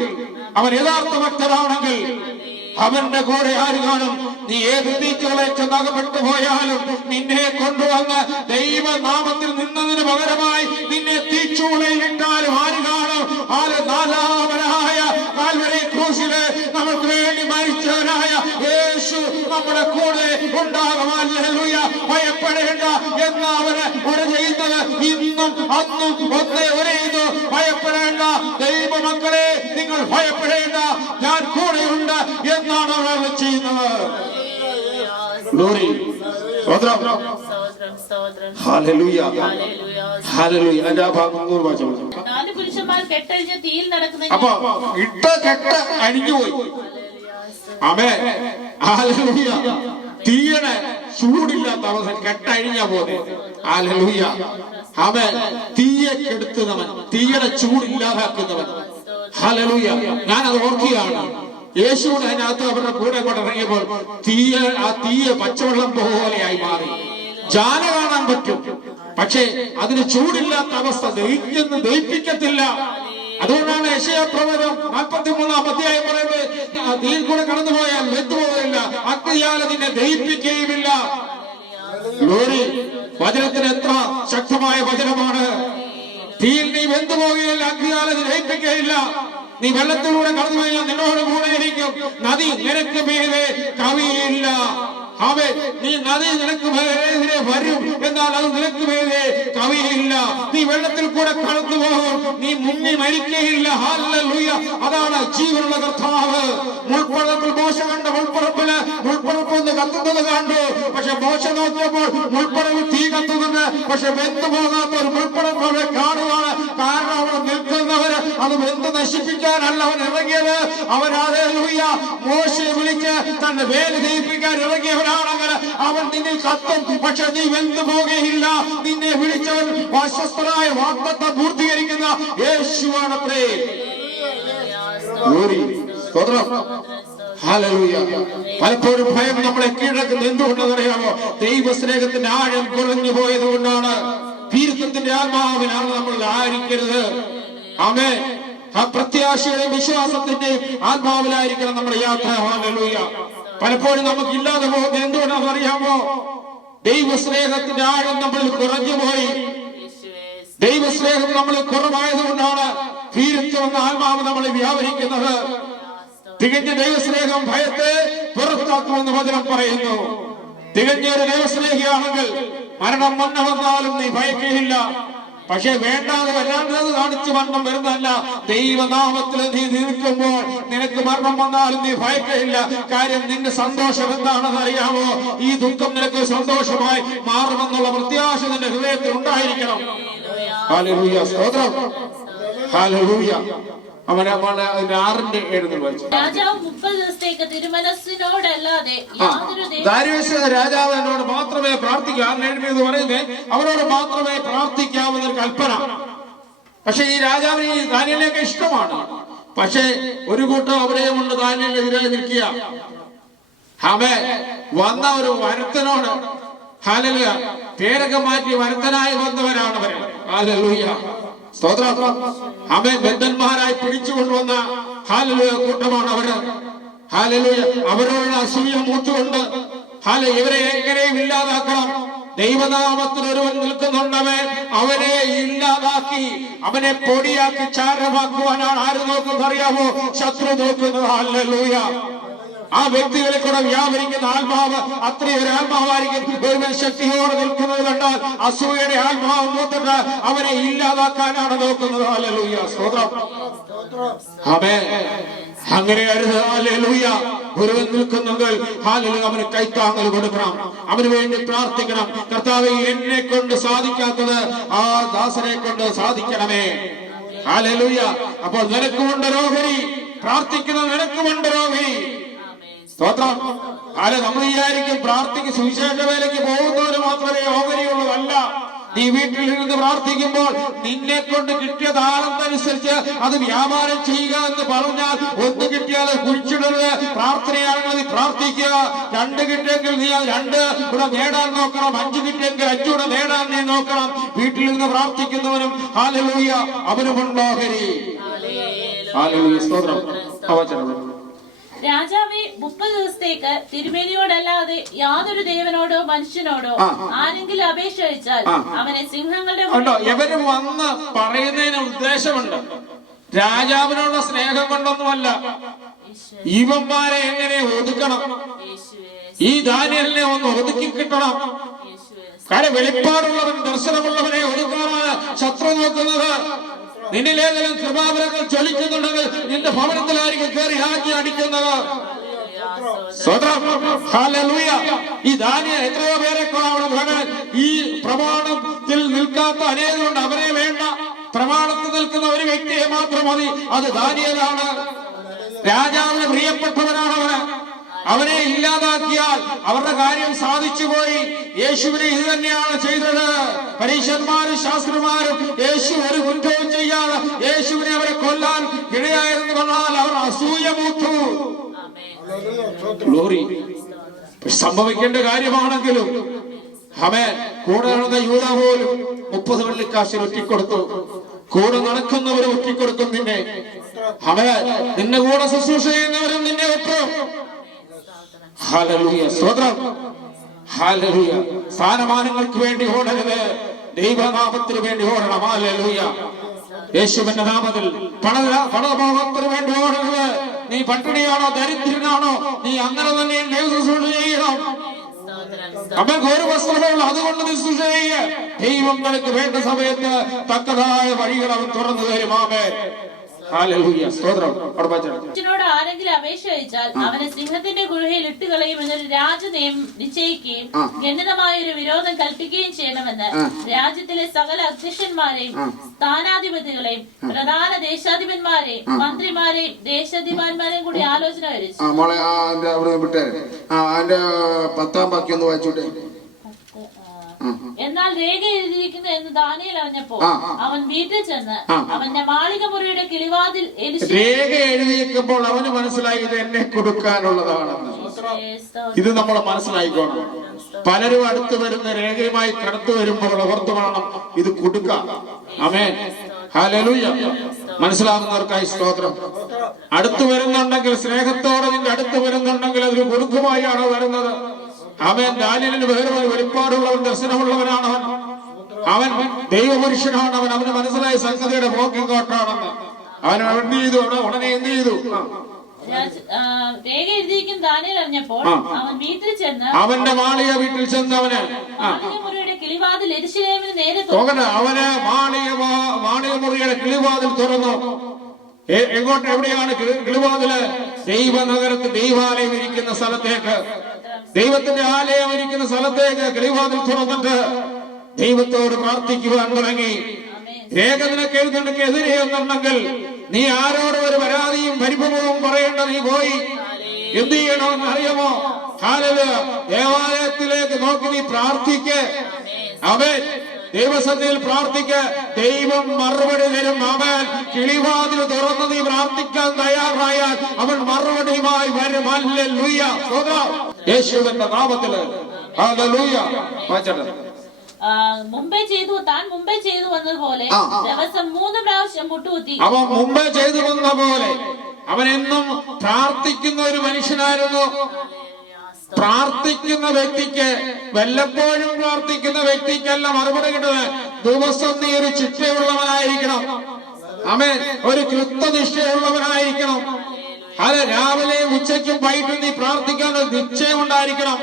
അവൻ യഥാർത്ഥ ഭക്തനാണെങ്കിൽ അവന്റെ കൂടെ ആര് കാണും? നീ ഏത് തീച്ചൂളെ ചെന്നകപ്പെട്ടു പോയാലും നിന്നെ കൊണ്ടുവന്ന് ദൈവനാമത്തിൽ നിന്നതിന് പകരമായി നിന്നെ തീച്ചൂളയിൽ ഇട്ടാലും ആര് കാണും? 4-മനായ കാൽവരി ക്രൂശില് നമുക്ക് വേണ്ടി മരിച്ചവനായ യേശു നമ്മുടെ കൂടെ ഉണ്ടാകും. ഹല്ലേലൂയ. ഭയപ്പെടേണ്ട എന്ന് അവന് ഒരു ചെയ്യുന്നത് ഇന്നും അന്നും ഒന്നേ ഒരേതു. ഭയപ്പെടേണ്ട ദൈവമക്കളെ, നിങ്ങൾ ഭയപ്പെടേണ്ട, ഞാൻ കൂടെയുണ്ട് എന്നാണ് അവർ ചെയ്യുന്നത്. ഗ്ലോറി. ഹല്ലേലൂയ. ഹല്ലേലൂയ. അതിന്റെ ആ ഭാഗം 4 പുരുഷന്മാർ കെട്ടഴിഞ്ഞ് തീയിൽ നടക്കുന്ന അപ്പൊ ഇട്ട കെട്ട് അഴിഞ്ഞുപോയി. ആമേൻ. ഹല്ലേലൂയ. തീയുടെ ചൂടില്ലാത്ത അവസരം കെട്ടഴിഞ്ഞ പോലെ. ഹല്ലേലൂയ. ആമേൻ. തീയെ കെടുത്തുന്നവൻ, തീയുടെ ചൂടില്ലാതാക്കുന്നവൻ. ഹല്ലേലൂയ. ഞാനത് ഓർക്കുകയാണ്. യേശുവിന് അതിനകത്ത് അവരുടെ കൂടെ കൊണ്ടിറങ്ങിയപ്പോൾ ആ തീയ പച്ചവെള്ളം പോലെയായി മാറി. ജാന കാണാൻ പറ്റും, പക്ഷേ അതിന് ചൂടില്ലാത്ത അവസ്ഥ ദഹിപ്പിക്കത്തില്ല. അതുകൊണ്ടാണ് യെശയ്യാപ്രവചനം 43-ാം അധ്യായം പറയുന്നത്, തീയിൽ കൂടെ കടന്നുപോയാൽ വെന്തുപോകില്ല, അഗ്നിയാൽ അതിനെ ദഹിപ്പിക്കുകയുമില്ല. ഗ്ലോറി. വചനത്തിന് എത്ര ശക്തമായ വചനമാണ്. തീയിൽ നീ വെന്തുപോകുകയില്ല, അഗ്നിയാൽ അത് ദഹിപ്പിക്കുകയില്ല. നീ വെള്ളത്തിലൂടെ കടന്നു കഴിഞ്ഞാൽ നിന്നോട് കൂടെ ഇരിക്കും. നദി നിനക്ക് മീതെ കവിയില്ല. അവേ, നീ നദി നിനക്ക് മേലെ വരും, എന്നാൽ അത് നിനക്ക് മേലെ കവിയില്ല. നീ വെള്ളത്തിൽ കൂടെ കടന്നു പോകും, നീ മുങ്ങി മരിക്കുകയില്ല. ഹല്ലേലൂയ. അതാണ് ജീവനുള്ള കർത്താവ്. മുൾപ്പറപ്പിൽ മോശ കണ്ട മുൾപ്പറപ്പില് മുൾപ്പറപ്പൊന്ന് കത്തുന്നത് കണ്ടു. പക്ഷെ മോശ നോക്കിയപ്പോൾ മുൾപ്പറവിൽ തീ കത്തുന്നുണ്ട്, പക്ഷെ വെന്തു പോകാത്ത ഒരു മുൾപ്പറപ്പ് അവിടെ കാണുകയാണ്. കാരണം അവിടെ നിൽക്കുന്നവര് അത് വെന്ത് നശിപ്പിക്കാനല്ല അവൻ ഇറങ്ങിയത്. അവൻ ഹല്ലേലൂയ മോശയെ വിളിച്ച് തന്റെ വേല ദഹിപ്പിക്കാൻ ഇറങ്ങിയവനാണെങ്കിൽ അവൻ നിന്നിൽ കത്തും, പക്ഷെ നീ വെന്തു പോകുകയില്ല. നിന്നെ വിളിച്ചവൻ അസ്വസ്ഥനായ വാഗ്ദത്തം പൂർത്തീകരിക്കുന്ന യേശുവാണത്രേ. ഹല്ലേലൂയ. പലപ്പോഴും ഭയം നമ്മളെ കീഴടക്കുന്നത് എന്തുകൊണ്ടെന്നറിയാമോ? ദൈവസ്നേഹത്തിന്റെ ആഴം കുറഞ്ഞു പോയത് കൊണ്ടാണ്. ഭീരുത്വത്തിന്റെ ആത്മാവിനാണ് നമ്മൾ ആയിരിക്കരുത്. ആമേൻ. ആ പ്രത്യാശയുടെയും വിശ്വാസത്തിന്റെയും ആത്മാവിലായിരിക്കണം നമ്മുടെ യാത്ര. ഹല്ലേലൂയ. പലപ്പോഴും നമുക്ക് ഇല്ലാതെ പോകുന്നത് എന്തുകൊണ്ടാണെന്ന് അറിയാമോ? ദൈവസ്നേഹത്തിന്റെ ആഴം നമ്മളിൽ കുറഞ്ഞു പോയി. ദൈവസ്നേഹം നമ്മളിൽ കുറവായതുകൊണ്ടാണ് ഭീരുത്വം എന്ന ആത്മാവ് നമ്മളെ വ്യാപരിക്കുന്നത്. തികഞ്ഞ ദൈവസ്നേഹം ഭയത്തെ പുറത്താക്കുമെന്ന് വചനം പറയുന്നു. തികഞ്ഞ ഒരു ദൈവസ്നേഹിയാണെങ്കിൽ മരണം വന്നു വന്നാലും നീ ഭയക്കുകയില്ല. പക്ഷെ വേണ്ടാതെ വല്ലാണ്ടത് കാണിച്ച് മരണം വരുന്നതല്ല. ദൈവനാമത്തിൽ നീ നിൽക്കുമ്പോൾ നിനക്ക് മരണം വന്നാലും നീ ഭയക്കയില്ല. കാര്യം നിന്റെ സന്തോഷം എന്താണെന്ന് അറിയാമോ? ഈ ദുഃഖം നിനക്ക് സന്തോഷമായി മാറുമെന്നുള്ള പ്രത്യാശ നിന്റെ ഹൃദയത്തിൽ ഉണ്ടായിരിക്കണം. ഹല്ലേലൂയ, സ്തോത്രം, ഹല്ലേലൂയ. അവനെ 6:7 വായിച്ചു. രാജാവ് 30 ദിവസത്തേക്ക് തിരുമനസ്സിനോടല്ലാതെ യാതൊരു ദാരിയോസ് രാജാവ് എന്നോട് മാത്രമേ പ്രാർത്ഥിക്കാൻ പറയുന്നത്, അവരോട് മാത്രമേ പ്രാർത്ഥിക്കാവുന്നൊരു കൽപ്പന. പക്ഷെ ഈ രാജാവിന് ഈ ദാനിയേലിനെയൊക്കെ ഇഷ്ടമാണ്. പക്ഷെ ഒരു കൂട്ടം അവരെയും കൊണ്ട് ദാനിയേലിനെതിരെ നിൽക്കുക. അവൻ വന്ന ഒരു വരത്തനോട്, ഹല്ലേലൂയ, പേരൊക്കെ മാറ്റി വരത്തനായി വന്നവരാണ് അവര്. ഹല്ലേലൂയ, സ്തോത്രം. അവൻ ബദ്ധന്മാരായി പിടിച്ചുകൊണ്ടുവന്ന ഹല്ലേലൂയ കൂട്ടമാണ് അവര്. ഹല്ലേലൂയ, അവരോടുള്ള അസൂയ മൂത്തുകൊണ്ട് ഇവരെ എങ്ങനെയും ഇല്ലാതാക്കണം. ദൈവനാമത്തിൽ ഒരുവൻ നിൽക്കുന്നുണ്ടവൻ അവനെ ഇല്ലാതാക്കി അവനെ പൊടിയാക്കി ചാരമാക്കുവാനാണ് ആര് നോക്കുന്നത് അറിയാമോ? ശത്രു നോക്കുന്നത്. ഹല്ലേലൂയ. ആ വ്യക്തികളെ കൂടെ വ്യാപരിക്കുന്ന ആത്മാവ് അത്രയൊരു ആത്മാവായിരിക്കും. ശക്തിയോടെ നിൽക്കുന്നത് കണ്ടാൽ അസൂയയുടെ ആത്മാവ് മൂത്തിട്ട് അവനെ ഇല്ലാതാക്കാനാണ് നോക്കുന്നത്. ഹല്ലേലൂയ, സ്തോത്രം. ആമേൻ. അങ്ങനെ അരുത്. ഹല്ലേലൂയ. ഒരുവൻ നിൽക്കുന്നെങ്കിൽ ഹല്ലേലൂയ, അവന് കൈത്താങ്ങൽ കൊടുക്കണം, അവന് വേണ്ടി പ്രാർത്ഥിക്കണം. കർത്താവേ, എന്നെ കൊണ്ട് സാധിക്കാത്തത് ആ ദാസനെ കൊണ്ട് സാധിക്കണമേ. ഹല്ലേലൂയ. അപ്പോൾ നിനക്കുമുണ്ട് ഓഹരി, പ്രാർത്ഥിക്കുന്ന നിനക്കുമുണ്ട് ഓഹരി. സ്തോത്രം. നമ്മൾ വിചാരിക്കും പ്രാർത്ഥിക്കും സുവിശേഷ വേലയ്ക്ക് പോകുന്നവര് മാത്രമേ ഓഹരിയുള്ളതല്ല. നീ വീട്ടിൽ ഇരുന്ന് പ്രാർത്ഥിക്കുമ്പോൾ നിന്നെ കൊണ്ട് കിട്ടിയ താളത്തനുസരിച്ച് അത് വ്യാപാരം ചെയ്യുക എന്ന് പറഞ്ഞാൽ ഒന്ന് കിട്ടിയാൽ കുഴിച്ചിടരുത്. പ്രാർത്ഥനയാണെങ്കിൽ നീ പ്രാർത്ഥിക്കുക. 2 കിട്ടിയെങ്കിൽ നീ 2 കൂടെ നേടാൻ നോക്കണം. 5 കിട്ടിയെങ്കിൽ 5 കൂടെ നേടാൻ നീ നോക്കണം. വീട്ടിൽ നിന്ന് പ്രാർത്ഥിക്കുന്നവനും ഹല്ലേലൂയ, അവനുമുണ്ട് ഓഹരി. ഹല്ലേലൂയ, സ്തോത്രം. രാജാവെ, 30 ദിവസത്തേക്ക് തിരുമേനിയോടല്ലാതെ യാതൊരു ദേവനോടോ മനുഷ്യനോടോ ആരെങ്കിലും അപേക്ഷ അയച്ചാൽ അവനെ സിംഹങ്ങളുടെ ഇവര് വന്ന് പറയുന്നതിന് ഉദ്ദേശമുണ്ട്. രാജാവിനുള്ള സ്നേഹം കൊണ്ടൊന്നുമല്ല. ഇവന്മാരെ എങ്ങനെ ഒതുക്കണം, ഈ ദാനിയേലിനെ ഒന്ന് ഒതുക്കി കിട്ടണം. കാര്യം വെളിപ്പാടുള്ളവൻ, ദർശനമുള്ളവനെ ഒതുക്കാനാണ് ശത്രു നോക്കുന്നത്. നിന്നിലേതെങ്കിലും കൃപാവരങ്ങൾ ചൊലിക്കുന്നുണ്ടെങ്കിൽ നിന്റെ ഭവനത്തിലായിരിക്കും കയറി ആക്കി അടിക്കുന്നത്. ഹല്ലേലൂയ. ഈ ദാനിയേൽ എത്രയോ പേരെ കാണാൻ ഈ പ്രമാണത്തിൽ നിൽക്കാത്ത അനേകരുണ്ട്. അവരെ വേണ്ട, പ്രമാണത്തിൽ നിൽക്കുന്ന ഒരു വ്യക്തിയെ മാത്രം മതി. അത് ദാനിയേലാണ്. രാജാവിന് പ്രിയപ്പെട്ടവനാണ് അവന്. അവനെ ഇല്ലാതാക്കിയാൽ അവരുടെ കാര്യം സാധിച്ചു പോയി. യേശുവിനെ ഇത് തന്നെയാണ് ചെയ്തത്. പരീശന്മാരും ശാസ്ത്രിമാരും യേശു ഒരു കുറ്റവും ചെയ്യാതെ യേശുവിനെ അവരെ കൊല്ലാൻ ഇടയായിരുന്നു പറഞ്ഞാൽ അവർ അസൂയ മൂത്തു. ഗ്ലോറി. സംഭവിക്കേണ്ട കാര്യമാണെങ്കിലും അവൻ കൂടെ നടന്ന യൂദാ പോലും 30 വെള്ളിക്കാശിന് ഒറ്റിക്കൊടുത്തു. കൂടെ നടക്കുന്നവരും ഒറ്റിക്കൊടുക്കും നിന്നെ. അവൻ നിന്നെ കൂടെ ശുശ്രൂഷ ചെയ്യുന്നവരും നിന്നെ ഒറ്റും. ഹല്ലേലൂയ, സ്തോത്രം. ഹല്ലേലൂയ. സ്ഥാനമാനങ്ങൾക്ക് വേണ്ടി ഓടരുത്, ദൈവനാമത്തിന് വേണ്ടി ഓടണം. ഹല്ലേലൂയ. യേശുവിന്റെ നാമത്തിൽ പണമോഹത്തിന് വേണ്ടി ഓടരുത്. നീ പട്ടിണിയാണോ ദരിദ്രനാണോ, നീ അങ്ങനെ തന്നെ ദൈവ ശുശ്രൂഷ ചെയ്യണം. അവർക്ക് ഒരു വസ്ത്രമുള്ള അതുകൊണ്ട് നീ ശുശ്രൂഷ ചെയ്യ. ദൈവം നിനക്ക് വേണ്ട സമയത്ത് തക്കതായ വഴികൾ അവൻ തുറന്നു തരും. ആമേൻ. ഹല്ലേലൂയ, സ്തോത്രം. ആരെങ്കിലും അപേക്ഷ അയച്ചാൽ അവനെ സിംഹത്തിന്റെ ഗുഹയിൽ ഇട്ടുകളയും എന്നൊരു രാജനയം നിശ്ചയിക്കുകയും ഗണ്യമായ ഒരു വിരോധം കൽപ്പിക്കുകയും ചെയ്യണമെന്ന് രാജ്യത്തിലെ സകല അധ്യക്ഷന്മാരെയും സ്ഥാനാധിപതികളെയും പ്രധാന ദേശാധിപന്മാരെയും മന്ത്രിമാരെയും ദേശാധിപന്മാരെയും കൂടി ആലോചന കഴിച്ചു. എന്നാൽ രേഖ എഴുതിയിരിക്കുന്നു എന്ന് ദാനിയേൽ അറിഞ്ഞപ്പോൾ അവൻ വീട്ടിൽ ചെന്ന് അവന്റെ മാളിക മുറിയുടെ കിളിവാതിൽ രേഖ എഴുതിയിരിക്കുമ്പോൾ അവന് മനസ്സിലായി ഇത് എന്നെ കൊടുക്കാനുള്ളതാണെന്ന്. ഇത് നമ്മൾ മനസ്സിലായിക്കോണം. പലരും അടുത്ത് വരുന്ന രേഖയുമായി കടത്തു വരുമ്പോൾ ഓർത്തു വേണം ഇത് കൊടുക്കാം. ആമേൻ. ഹല്ലേലൂയ. മനസ്സിലാകുന്നവർക്കായി സ്തോത്രം. അടുത്തു വരുന്നുണ്ടെങ്കിൽ, സ്നേഹത്തോടെ നിന്റെ അടുത്ത് വരുന്നുണ്ടെങ്കിൽ അതൊരു കൊടുക്കുമായാണ് വരുന്നത്. അവൻ ദാനിയേലിന് വേറെ വെളിപ്പാടുള്ളവൻ, ദർശനമുള്ളവനാണ് അവൻ. അവൻ ദൈവപുരുഷനാണ് അവൻ. അവന് മനസ്സിലായ സംഗതിയുടെ പോക്കിങ്ങോട്ടാണെന്ന്. അവൻ എന്ത് ചെയ്തു? ഉടനെ എന്ത് ചെയ്തു? രേഖ എഴുതിയിരിക്കും ദാനിയേൽ അറിഞ്ഞപ്പോൾ അവൻ വീട്ടിൽ ചെന്ന് അവന്റെ മാളിക വീട്ടിൽ ചെന്ന് അവന് മാളിക മുറിയുടെ കിളിവാതിൽ യെരൂശലേമിന് നേരെ നോക്കട്ടെ, അവന് മാളികമുറിയുടെ കിളിവാതിൽ തുറന്നു. എങ്ങോട്ട്? എവിടെയാണ് കിളിവാതില്? ദൈവനഗരത്തിൽ ദൈവാലയം ഇരിക്കുന്ന സ്ഥലത്തേക്ക്, ദൈവത്തിന്റെ ആലയം ഇരിക്കുന്ന സ്ഥലത്തേക്ക് കിളിവാതിൽ തുറന്നിട്ട് ദൈവത്തോട് പ്രാർത്ഥിക്കുവാൻ തുടങ്ങി. രേഖ നിനക്ക് എഴുതുണ്ടെങ്കിൽ എന്നുണ്ടെങ്കിൽ നീ ആരോട് ഒരു പരാതിയും പരിഭവവും പറയേണ്ട. നീ പോയി എന്ത് ചെയ്യണമെന്ന് അറിയാമോ? ഹല്ലേലൂയ, ദേവാലയത്തിലേക്ക് നോക്കി നീ പ്രാർത്ഥിക്ക്. അവൻ ദൈവസന്നിധിയിൽ പ്രാർത്ഥിക്ക്, ദൈവം മറുപടി തരും. അവൻ കിളിവാതിൽ തുറന്ന് നീ പ്രാർത്ഥിക്കാൻ തയ്യാറായാൽ അവൻ മറുപടിയുമായി വരും. ഹല്ലേലൂയ, സ്തോത്രം യേശുവിന്റെ നാമത്തിൽ. ഹല്ലേലൂയ. വായിച്ചോട്ടെ. മുമ്പേ ചെയ്തു വന്നതുപോലെ ദിവസം 3 പ്രാവശ്യം മുട്ടുകുത്തി. അവൻ മുമ്പേ ചെയ്തു വന്ന പോലെ അവൻ എന്നും പ്രാർത്ഥിക്കുന്ന ഒരു മനുഷ്യനായിരുന്നു. പ്രാർത്ഥിക്കുന്ന വ്യക്തിക്ക്, വല്ലപ്പോഴും പ്രാർത്ഥിക്കുന്ന വ്യക്തിക്കല്ല മറുപടി കിട്ടുന്നത്. ദിവസം നീ ഒരു ചിട്ടയുള്ളവനായിരിക്കണം. ആമേൻ. ഒരു കൃത്യനിഷ്ഠയുള്ളവനായിരിക്കണം. അത് രാവിലെയും ഉച്ചയ്ക്കും വൈകിട്ടും നീ പ്രാർത്ഥിക്കാൻ നിശ്ചയമുണ്ടായിരിക്കണം.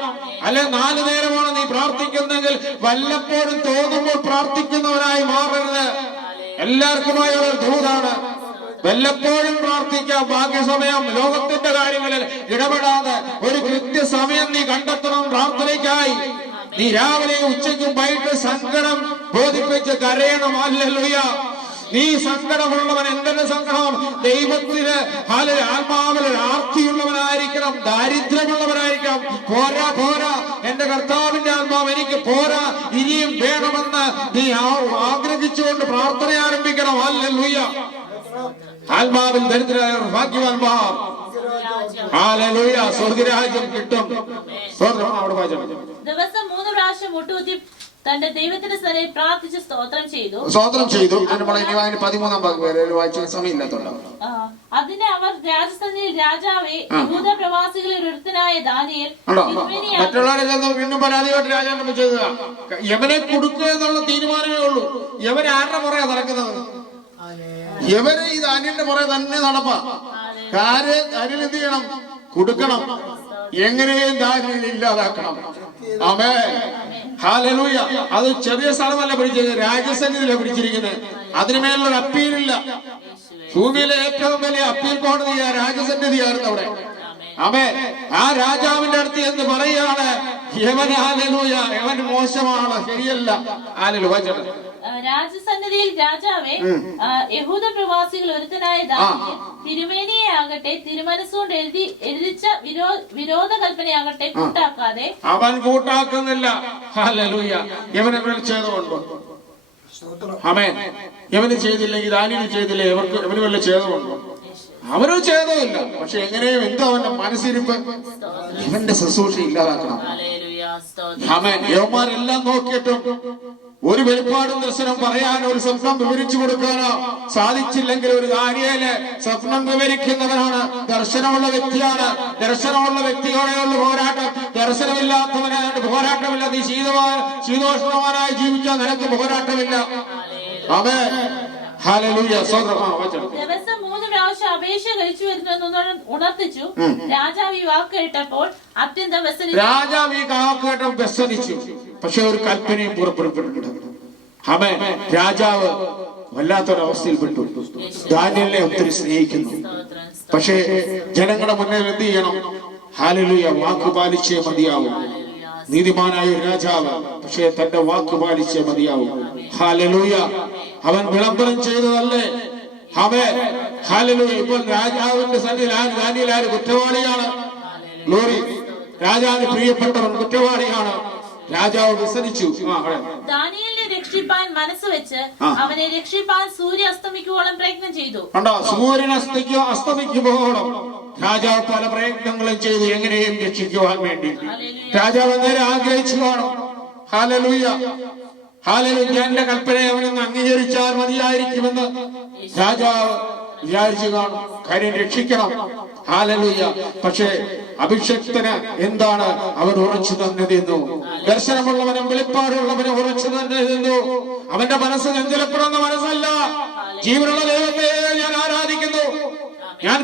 അല്ലെ 4 നേരമാണ് നീ പ്രാർത്ഥിക്കുന്നെങ്കിൽ വല്ലപ്പോഴും തോന്നുമ്പോൾ പ്രാർത്ഥിക്കുന്നവനായി മാറരുത്. എല്ലാവർക്കുമായുള്ള ഒരു ദൂതാണ്. വല്ലപ്പോഴും പ്രാർത്ഥിക്കാം. ബാക്കി സമയം ലോകത്തിന്റെ കാര്യങ്ങളിൽ ഇടപെടാതെ ഒരു കൃത്യസമയം നീ കണ്ടെത്തണം പ്രാർത്ഥനയ്ക്കായി. നീ രാവിലെയും ഉച്ചയ്ക്കും വൈകിട്ട് സങ്കടം ബോധിപ്പിച്ച് കരയണം. ഹല്ലേലൂയ. നീ സങ്കടമുള്ളവൻ, എന്തെങ്കിലും സങ്കടം ദൈവത്തിന് ആത്മാവിൽ ആർത്തിയുള്ളവനായിരിക്കണം. ദാരിദ്ര്യമുള്ളവനായിരിക്കണം. പോരാ, എന്റെ കർത്താവിന്റെ ആത്മാവ് എനിക്ക് പോരാ, ഇനിയും വേണമെന്ന് നീ ആഗ്രഹിച്ചുകൊണ്ട് പ്രാർത്ഥന ആരംഭിക്കണം. ഹല്ലേലൂയ. ആത്മാവിൽ ദരിദ്രരായവർ ഭാഗ്യവാന്മാർ. ഹല്ലേലൂയ. സ്വർഗ്ഗരാജ്യം കിട്ടും. ദിവസം 3 പ്രാവശ്യം മുട്ടുകുത്തി തന്റെ ദൈവത്തിന്റെ സ്ഥലം പ്രാർത്ഥിച്ച് സ്തോത്രം ചെയ്തു. ഇനി 13-ാം ഭാഗം വരെ വായിച്ച സമയമില്ലാത്തോണ്ട് അതിന് അവർ രാജസന്നിധിയിൽ രാജാവേ, യഹൂദ പ്രവാസികളിൽ ഒരുത്തനായ ദാനിയേൽ മറ്റുള്ളവരെല്ലാം വീണ്ടും പരാതിയായിട്ട് രാജാവിനെ ചെയ്തതാ. യവനെ കൊടുക്കുക എന്നുള്ള തീരുമാനമേ ഉള്ളൂ. യവൻ ആരുടെ പുറകെ നടക്കുന്നത്? യവന് ഈ ദാനിയലിന്റെ പുറകെ തന്നെ നടപ്പാ. കാര്യം എന്ത് ചെയ്യണം? കൊടുക്കണം. എങ്ങനെയും ദാനിയേലിനെ ഇല്ലാതാക്കണം. ആമേൻ. ഹല്ലേലൂയ. അത് ചെറിയ സ്ഥലമല്ല പിടിച്ചിരിക്കുന്നത്, രാജസന്നിധിയിലാണ് പിടിച്ചിരിക്കുന്നത്. അതിനുമേലൊരു അപ്പീലില്ല. ഭൂമിയിലെ ഏറ്റവും വലിയ അപ്പീൽ കോടതി രാജസന്നിധിയായിരുന്നു അവിടെ. ആമേൻ. ആ രാജാവിന്റെ അടുത്ത് എന്ന് പറയാണ്, യവൻ ഹല്ലേലൂയ, യവൻ മോശമാണ്, ശരിയല്ല. ഹല്ലേലൂയ. രാജസന്നിധിയിൽ രാജാവേ, യഹൂദ പ്രവാസികൾ ഒരുത്തനായ ദാനിയേൽ തിരുമേനിയെ ആകട്ടെ തിരുമനസ്സുകൊണ്ട് എഴുതിച്ച വിരോധ കൽപ്പനയാകട്ടെ കൂട്ടാക്കാതെ അവൻ കൂട്ടാക്കുന്നില്ല. ഹല്ലേലൂയ. യവനെ ചെയ്തുകൊണ്ടോ? ആമേൻ. യവന് ചെയ്തില്ലെങ്കിൽ, ദാനിയേൽ ചെയ്തില്ലേ, ഇവന് വല്ല ഛേദമുണ്ടോ? അവനൊരു ഛേദമില്ല. പക്ഷെ എങ്ങനെയും എന്തോ അവന്റെ മനസ്സിരിപ്പ്, ഇവന്റെ ശുശ്രൂഷ ഇല്ലാതാക്കണം. ആമേൻ. യവന്മാരെല്ലാം നോക്കിയിട്ടും ഒരു വെളിപ്പാടും ദർശനം പറയാനോ ഒരു സ്വപ്നം വിവരിച്ചു കൊടുക്കാനോ സാധിച്ചില്ലെങ്കിൽ ഒരു ദാനിയേല് സ്വപ്നം വിവരിക്കുന്നവനാണ്, ദർശനമുള്ള വ്യക്തിയാണ്. ദർശനമുള്ള വ്യക്തിയോടെയുള്ള പോരാട്ടം. ദർശനമില്ലാത്തവനായിട്ട് പോരാട്ടമില്ല. നീ ശീതോഷ്ണവാനായി ജീവിച്ചാൽ നിനക്ക് പോരാട്ടമില്ല. ആമേൻ. ഹല്ലേലൂയ. ദിവസം 3 പ്രാവശ്യം അപേക്ഷ കഴിച്ചു വരുന്നെന്ന് ഉണർത്തിച്ചു. രാജാവ് ഈ വാക്ക് കേട്ടപ്പോൾ അത്യന്തം വ്യസനിച്ചു. പക്ഷെ ഒരു കൽപ്പനയും പുറപ്പെടുവിട്ടിട്ടുണ്ട്. ആമേൻ. രാജാവ് വല്ലാത്തൊരവസ്ഥയിൽ പെട്ടു. ദാനിയേലിനെ ഒത്തിരി സ്നേഹിക്കുന്നു. പക്ഷേ ജനങ്ങളുടെ മുന്നിൽ എന്ത് ചെയ്യണം? ഹല്ലേലൂയ. വാക്ക് പാലിച്ചേ മതിയാവും. നീതിമാനായ ഒരു രാജാവ്, പക്ഷേ തന്റെ വാക്ക് പാലിച്ചേ മതിയാവും. ഹല്ലേലൂയ. അവൻ വിളംബരം ചെയ്തതല്ലേ? ആമേൻ. ഹല്ലേലൂയ. ഇപ്പോൾ രാജാവിന്റെ സന്നിധിയിൽ ദാനിയേൽ ആര്? കുറ്റവാളിയാണ്. ഗ്ലോറി. രാജാവിന് പ്രിയപ്പെട്ടവൻ കുറ്റവാളിയാണ്. രാജാവ് വ്യസനിച്ചു. ദാനിയേലിനെ രക്ഷിപ്പാൻ മനസ്സ് വെച്ച് അവനെ രക്ഷിപ്പാൻ സൂര്യ അസ്തമിക്കുവോളം പ്രയത്നം ചെയ്തു. കണ്ടോ? സൂര്യൻ അസ്തമിക്കുമ്പോഴും രാജാവ് പല പ്രയത്നങ്ങളും ചെയ്തു എങ്ങനെയും രക്ഷിക്കുവാൻ വേണ്ടി. രാജാവ് നേരെ ആഗ്രഹിച്ചു കാണും. ഹല്ലേലൂയ. ഹല്ലേലൂയ. എന്റെ കൽപ്പനയെ അവനൊന്ന് അംഗീകരിച്ചാൽ മതിയായിരിക്കുമെന്ന് രാജാവ് വിചാരിച്ചു കാണും. കാര്യം രക്ഷിക്കണം. ഹല്ലേലൂയ. പക്ഷേ അഭിഷക്തന് എന്താണ്? അവൻ ഉറച്ചു തന്നെ നിന്നു. ദർശനമുള്ളവനും വെളിപ്പാടുള്ളവനും ഉറച്ചു തന്നെ നിന്നു. അവന്റെ മനസ്സ് നെഞ്ചിലപ്പെടുന്ന മനസ്സല്ല. ജീവനുള്ള ദൈവത്തെ ഞാൻ ആരാധിക്കുന്നു. ഞാൻ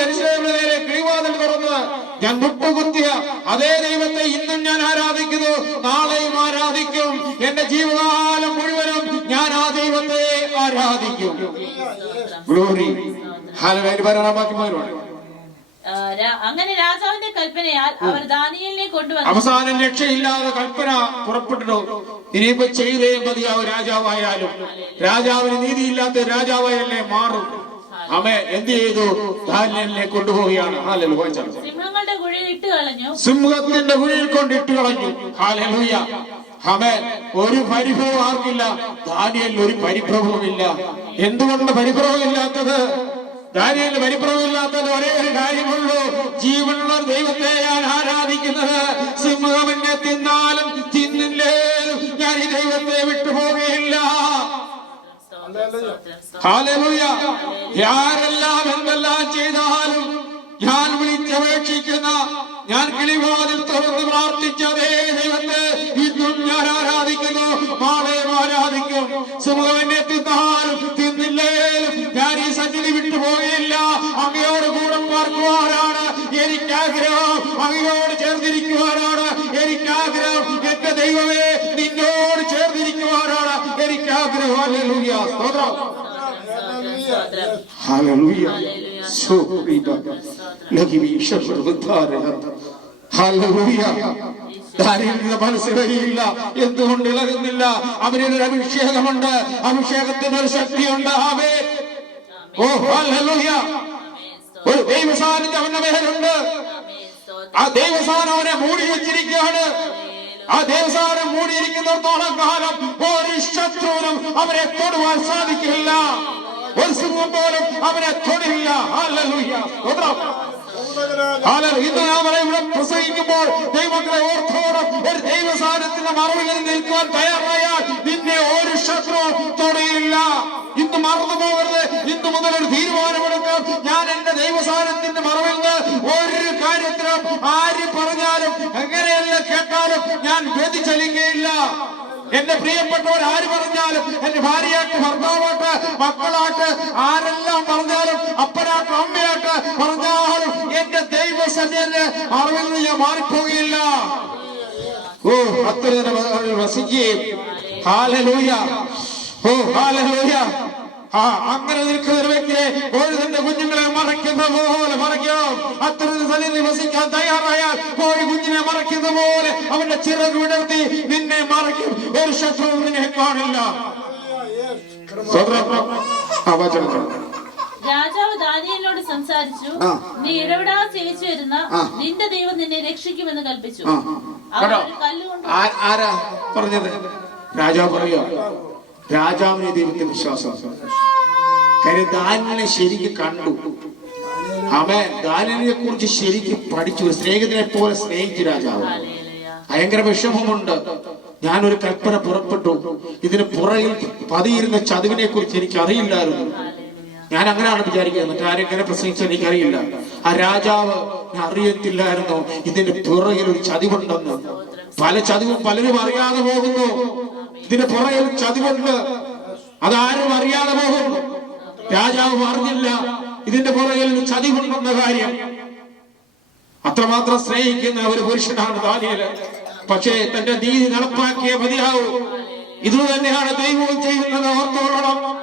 യെരൂശലേമിന്റെ നേരെ കിളിവാതിൽ തുറന്നത്, ഞാൻ മുട്ടുകുത്തിയ അതേ ദൈവത്തെ ഇന്നും ഞാൻ ആരാധിക്കുന്നു, നാളെയും ആരാധിക്കും. എന്റെ അങ്ങനെ രാജാവിന്റെ കൽപ്പനയാൽ അവർ ദാനിയേലിനെ കൊണ്ടുവന്നു. അവസാനം രക്ഷയില്ലാതെ കൽപ്പന പുറപ്പെട്ടിട്ടു. ഇനിയിപ്പോ ചെയ്തേ മതിയാവും. രാജാവായാലും രാജാവിന് നീതിയില്ലാത്ത രാജാവായല്ലേ മാറും. അമ്മ എന്ത് ചെയ്തു? ദാനിയേലിനെ കൊണ്ടുപോവുകയാണ്. സിംഹങ്ങളുടെ കുഴിയിൽ ഇട്ട് കളഞ്ഞു. സിംഹത്തിന്റെ കുഴിയിൽ കൊണ്ടിട്ട് കളഞ്ഞു. ഹല്ലേലൂയ. ആമേൻ. ഒരു പരിഭവം ആർക്കില്ല. ദാനിയേലിന് ഒരു പരിഭവമില്ല. എന്തുകൊണ്ട് പരിഭവമില്ലാത്തത്? ദാനിയേലിന് പരിഭവമില്ലാത്തത് ഒരേ ഒരു കാര്യമുള്ളൂ. ജീവനുള്ള ദൈവത്തെ ഞാൻ ആരാധിക്കുന്നത്. സിംഹം എന്നെ തിന്നാലും തിന്നില്ലേലും ഞാൻ ഈ ദൈവത്തെ വിട്ടുപോകുകയില്ല. ഹല്ലേലൂയ. ആരെല്ലാം എന്തെല്ലാം ചെയ്താലും ഞാൻ വിളിച്ചപേക്ഷിക്കുന്ന, ഞാൻ കിളിവാതിൽ തുറന്ന് പ്രാർത്ഥിച്ച അതേ ദൈവത്തെ ഇന്നും ഞാൻ ആരാധിക്കുന്നു. നാളെയും ആരാധിക്കും. സിംഹമെന്നെ തിന്നാലും തിന്നില്ലേലും ഞാൻ ഈ സന്നിധി വിട്ടുപോയില്ല. അങ്ങയോട് കൂടെ പാർക്കുവാനാണ് എനിക്കാഗ്രഹം. അങ്ങയോട് ചേർന്നിരിക്കുവാനാണ് എനിക്കാഗ്രഹം. എന്റെ ദൈവമേ, നിന്നോട് ചേർന്നിരിക്കുവാനാണ് എനിക്കാഗ്രഹം. ഹല്ലേലൂയ. സ്തോത്രം. ഹല്ലേലൂയ. മനസ്സിലായില്ല. എന്തുകൊണ്ട് ഇളകുന്നില്ല? അവരിലൊരു അഭിഷേകമുണ്ട്. അഭിഷേകത്തിന് ഒരു ശക്തിയുണ്ട്. ഓ ഹല്ലേലൂയ. ഒരു ദൈവസാന്നിധ്യം അവന്റെ മേലുണ്ട്. ആ ദൈവസാനം അവനെ മൂടി വെച്ചിരിക്കുകയാണ്. ആ ദൈവസാനം മൂടിയിരിക്കുന്നിടത്തോളം കാലം ഒരു ശത്രുവിനും അവരെ തൊടുവാൻ സാധിക്കില്ല. ഒരു സിംഹം പോലും അവനെ തൊടില്ല. ഹല്ലേലൂയ. ഇന്ന് ഞാൻ ഇവിടെ പ്രസംഗിക്കുമ്പോൾ ദൈവങ്ങളെ ഓർത്തോളം ഒരു ദൈവസാനത്തിന്റെ മറവിൽ നിൽക്കുവാൻ തയ്യാറായാൽ നിന്നെ ഒരു ശത്രുവും തൊടയില്ല. ഇന്ന് മറന്നു പോകരുത്. ഇന്ന് മുതൽ ഒരു തീരുമാനമെടുക്കാം. ഞാൻ എന്റെ ദൈവസാനത്തിന്റെ മറവിൽ നിന്ന് ഒരു കാര്യത്തിനും ആര് പറഞ്ഞാലും എങ്ങനെയല്ല കേട്ടാലും ഞാൻ വ്യതിചലിക്കുകയില്ല. എന്റെ പ്രിയപ്പെട്ടവർ ആര് പറഞ്ഞാലും, എന്റെ ഭാര്യയായിട്ട്, ഭർത്താവായിട്ട്, മക്കളായിട്ട് ആരെല്ലാം പറഞ്ഞാലും, അപ്പനായിട്ട്, അമ്മയായിട്ട് പറഞ്ഞാലും എന്റെ ദൈവസന്നിധിയുടെ അറിവിൽ നിന്ന് ഞാൻ മാറിപ്പോകുകയില്ല. ഓ അത്ര വസിക്കുകയും. ഹല്ലേലൂയ. ഓ ഹല്ലേലൂയ. അങ്ങനെ നിൽക്കുന്ന ഒരു വ്യക്തിയെ കോഴി തന്റെ കുഞ്ഞുങ്ങളെ മറയ്ക്കുന്ന പോലെ മറയ്ക്കും. അത്ര സന്നിധി വസിക്കാൻ തയ്യാറായാൽ കോഴി കുഞ്ഞിനെ മറയ്ക്കുന്ന പോലെ അവന്റെ ചിറക് വിടർത്തി നിന്നെ മറയ്ക്കും. ഒരു ശത്രുവും നിന്നെ കാണില്ല. രാജാവ് ദാനിയേലിനോട് സംസാരിച്ചു. നീ ഇടപെടാതെ സേവിച്ചു വരുന്ന നിന്റെ ദൈവം നിന്നെ രക്ഷിക്കുമെന്ന് കൽപ്പിച്ചു. ആരാ പറഞ്ഞത്? രാജാവ് പറയോ? രാജാവിനെ ദൈവത്തിൽ വിശ്വാസം. കാര്യം ദാനിയേലിനെ ശരിക്കും കണ്ടു. അവൻ ദാനിയേലിനെ കുറിച്ച് ശരിക്കും പഠിച്ചു. സ്നേഹിതനെ പോലെ സ്നേഹിച്ചു രാജാവ്. ഭയങ്കര വിഷമമുണ്ട്. ഞാനൊരു കൽപ്പന പുറപ്പെട്ടു. ഇതിന് പുറകിൽ പതിയിരുന്ന ചതിവിനെ കുറിച്ച് എനിക്ക് അറിയില്ലായിരുന്നു. ഞാൻ അങ്ങനെയാണ് വിചാരിക്കുന്നത്. മറ്റാരെങ്ങനെ പ്രസംഗിച്ച എനിക്കറിയില്ല. ആ രാജാവ് ഞാൻ അറിയത്തില്ലായിരുന്നു ഇതിന്റെ പുറകിൽ ഒരു ചതിവുണ്ടെന്ന്. പല ചതിവും പലരും അറിയാതെ പോകുന്നു. ഇതിന്റെ പുറകിൽ ചതിവുണ്ട്. അതാരും അറിയാതെ പോകുന്നു. രാജാവ് അറിഞ്ഞില്ല ഇതിന്റെ പുറകിൽ ചതിവുണ്ടെന്ന കാര്യം. അത്രമാത്രം സ്നേഹിക്കുന്ന ഒരു പുരുഷനാണ് ദാനിയേല്. പക്ഷേ തന്റെ നീതി നടപ്പാക്കിയ മതിയാവൂ. ഇത് തന്നെയാണ് ദൈവവും ചെയ്യുന്നത്. ഓർത്തുകൊള്ളണം.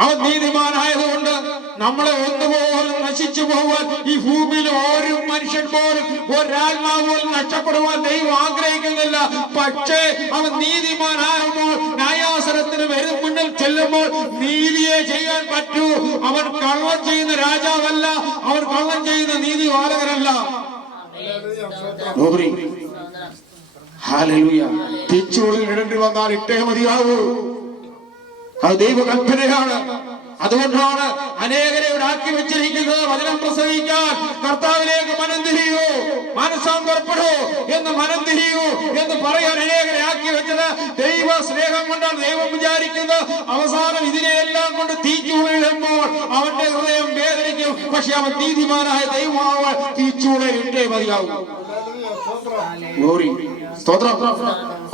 അവൻ നീതിമാനായതുകൊണ്ട് നമ്മളെ ഒന്നുപോലും നശിച്ചു പോവാൻ ഈ ഭൂമിയിൽ ഒരു മനുഷ്യൻ പോലും ഒരാത്മാവ് പോലും നഷ്ടപ്പെടുവാൻ ദൈവം ആഗ്രഹിക്കുന്നില്ല. പക്ഷേ അവൻ നീതിമാനാകുമ്പോൾ ന്യായാസനത്തിന് വരും മുന്നിൽ ചെല്ലുമ്പോൾ നീതിയെ ചെയ്യാൻ പറ്റൂ. അവൻ കള്ളം ചെയ്യുന്ന രാജാവല്ല. അവൻ കള്ളം ചെയ്യുന്ന നീതിപാലകരല്ല. ഹല്ലേലൂയ. തിച്ചുള്ളിൽ ഇടേണ്ടി വന്നാൽ ഇട്ടേ മതിയാവൂ. അത് ദൈവകൽപ്പനയാണ്. അതുകൊണ്ടാണ് അനേകരെ ഇവിടെ ആക്കി വെച്ചിരിക്കുന്നത്. വചനം പ്രസംഗിക്കാൻ കർത്താവിലേക്ക് മനം തിരിയൂ, മനസ്സാന്തരപ്പെടൂ എന്ന് മനം തിരിയൂ എന്ന് പറയാൻ അനേകരെ ആക്കി വെച്ചത് ദൈവ സ്നേഹം കൊണ്ടാണ്. ദൈവം വിചാരിക്കുന്നത് അവസാനം ഇതിനെയെല്ലാം കൊണ്ട് തീച്ചുളയിടുമ്പോൾ അവന്റെ ഹൃദയം വേദനിക്കും. പക്ഷെ അവൻ നീതിമാനായ ദൈവമാവാൻ തീച്ചുളയിട്ടേ മതിയാവും.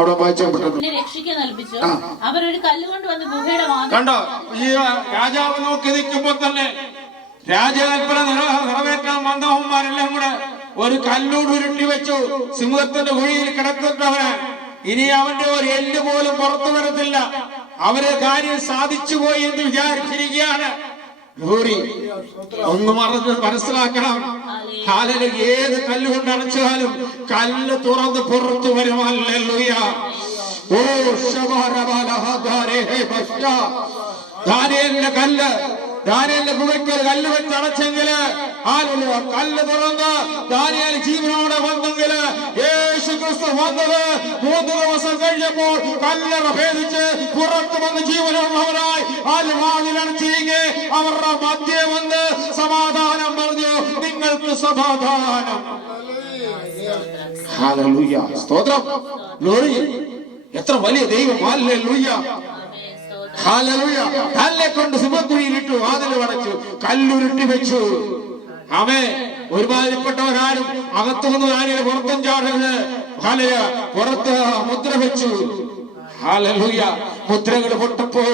അവിടെ വായിച്ചപ്പെട്ടത് അവരൊരു കല്ലുകൊണ്ട് വന്ന് ഗുഹയുടെ കണ്ടോ? ഈ രാജാവ് നോക്കി നിൽക്കുമ്പോ തന്നെ രാജകൽപ്പന നിറവേറ്റാൻ വന്നവന്മാരെല്ലാം കൂടെ ഒരു കല്ലൂട് ഉരുട്ടി വെച്ചു. സിംഹത്തിന്റെ കുഴിയിൽ കിടക്കുന്നവന് ഇനി അവന്റെ ഒരു എല്ല് പോലും പുറത്തു വരത്തില്ല. അവരെ കാര്യം സാധിച്ചു പോയി എന്ന് വിചാരിച്ചിരിക്കുകയാണ്. ഒന്ന് മനസ്സിലാക്കണം. ഹാലല് ഏത് കല്ലുകൊണ്ട് അടച്ചാലും കല്ല് തുറന്ന് പുറത്തു വരും. ഹല്ലേലൂയ. ഓ ദാനിയേലിന്റെ കല്ല്, ദാനിയേലിന്റെ ഗുഹയ്ക്ക് കല്ല് വെച്ച് അടച്ചെങ്കില് കല്ല് തുറന്ന് ദാനിയേൽ ജീവനോടെ വന്നെങ്കില് യേശു ക്രിസ്തു വന്നത് 3 ദിവസം കഴിഞ്ഞപ്പോൾ കല്ലറ ഭേദിച്ച് പുറത്തു വന്ന് ജീവനുള്ളവരായി വാതിലടച്ചിരിക്കെ അവരുടെ മധ്യേ വന്ന് സമാധാനം പറഞ്ഞു. നിങ്ങൾക്ക് സമാധാനം. ഹല്ലേലൂയ. സ്തോത്രം. ഗ്ലോറി. എത്ര വലിയ ദൈവം. ഹല്ലേലൂയ. ഹല്ലേലൂയ. കല്ലെ കൊണ്ട് സിംഹക്കുഴിയിലിട്ടു, വാതിൽ അടച്ചു, കല്ലുരുട്ടി വെച്ചു. ആമേൻ. ഒരുമാതിരിപ്പെട്ടവരാരും അകത്തുനിന്ന് ആരും പുറത്തും ചാടരുത്. ഹല്ലേലൂയ. പുറത്ത് മുദ്ര വെച്ചു. ഹല്ലേലൂയ. മുദ്രകൾ പൊട്ടപ്പോ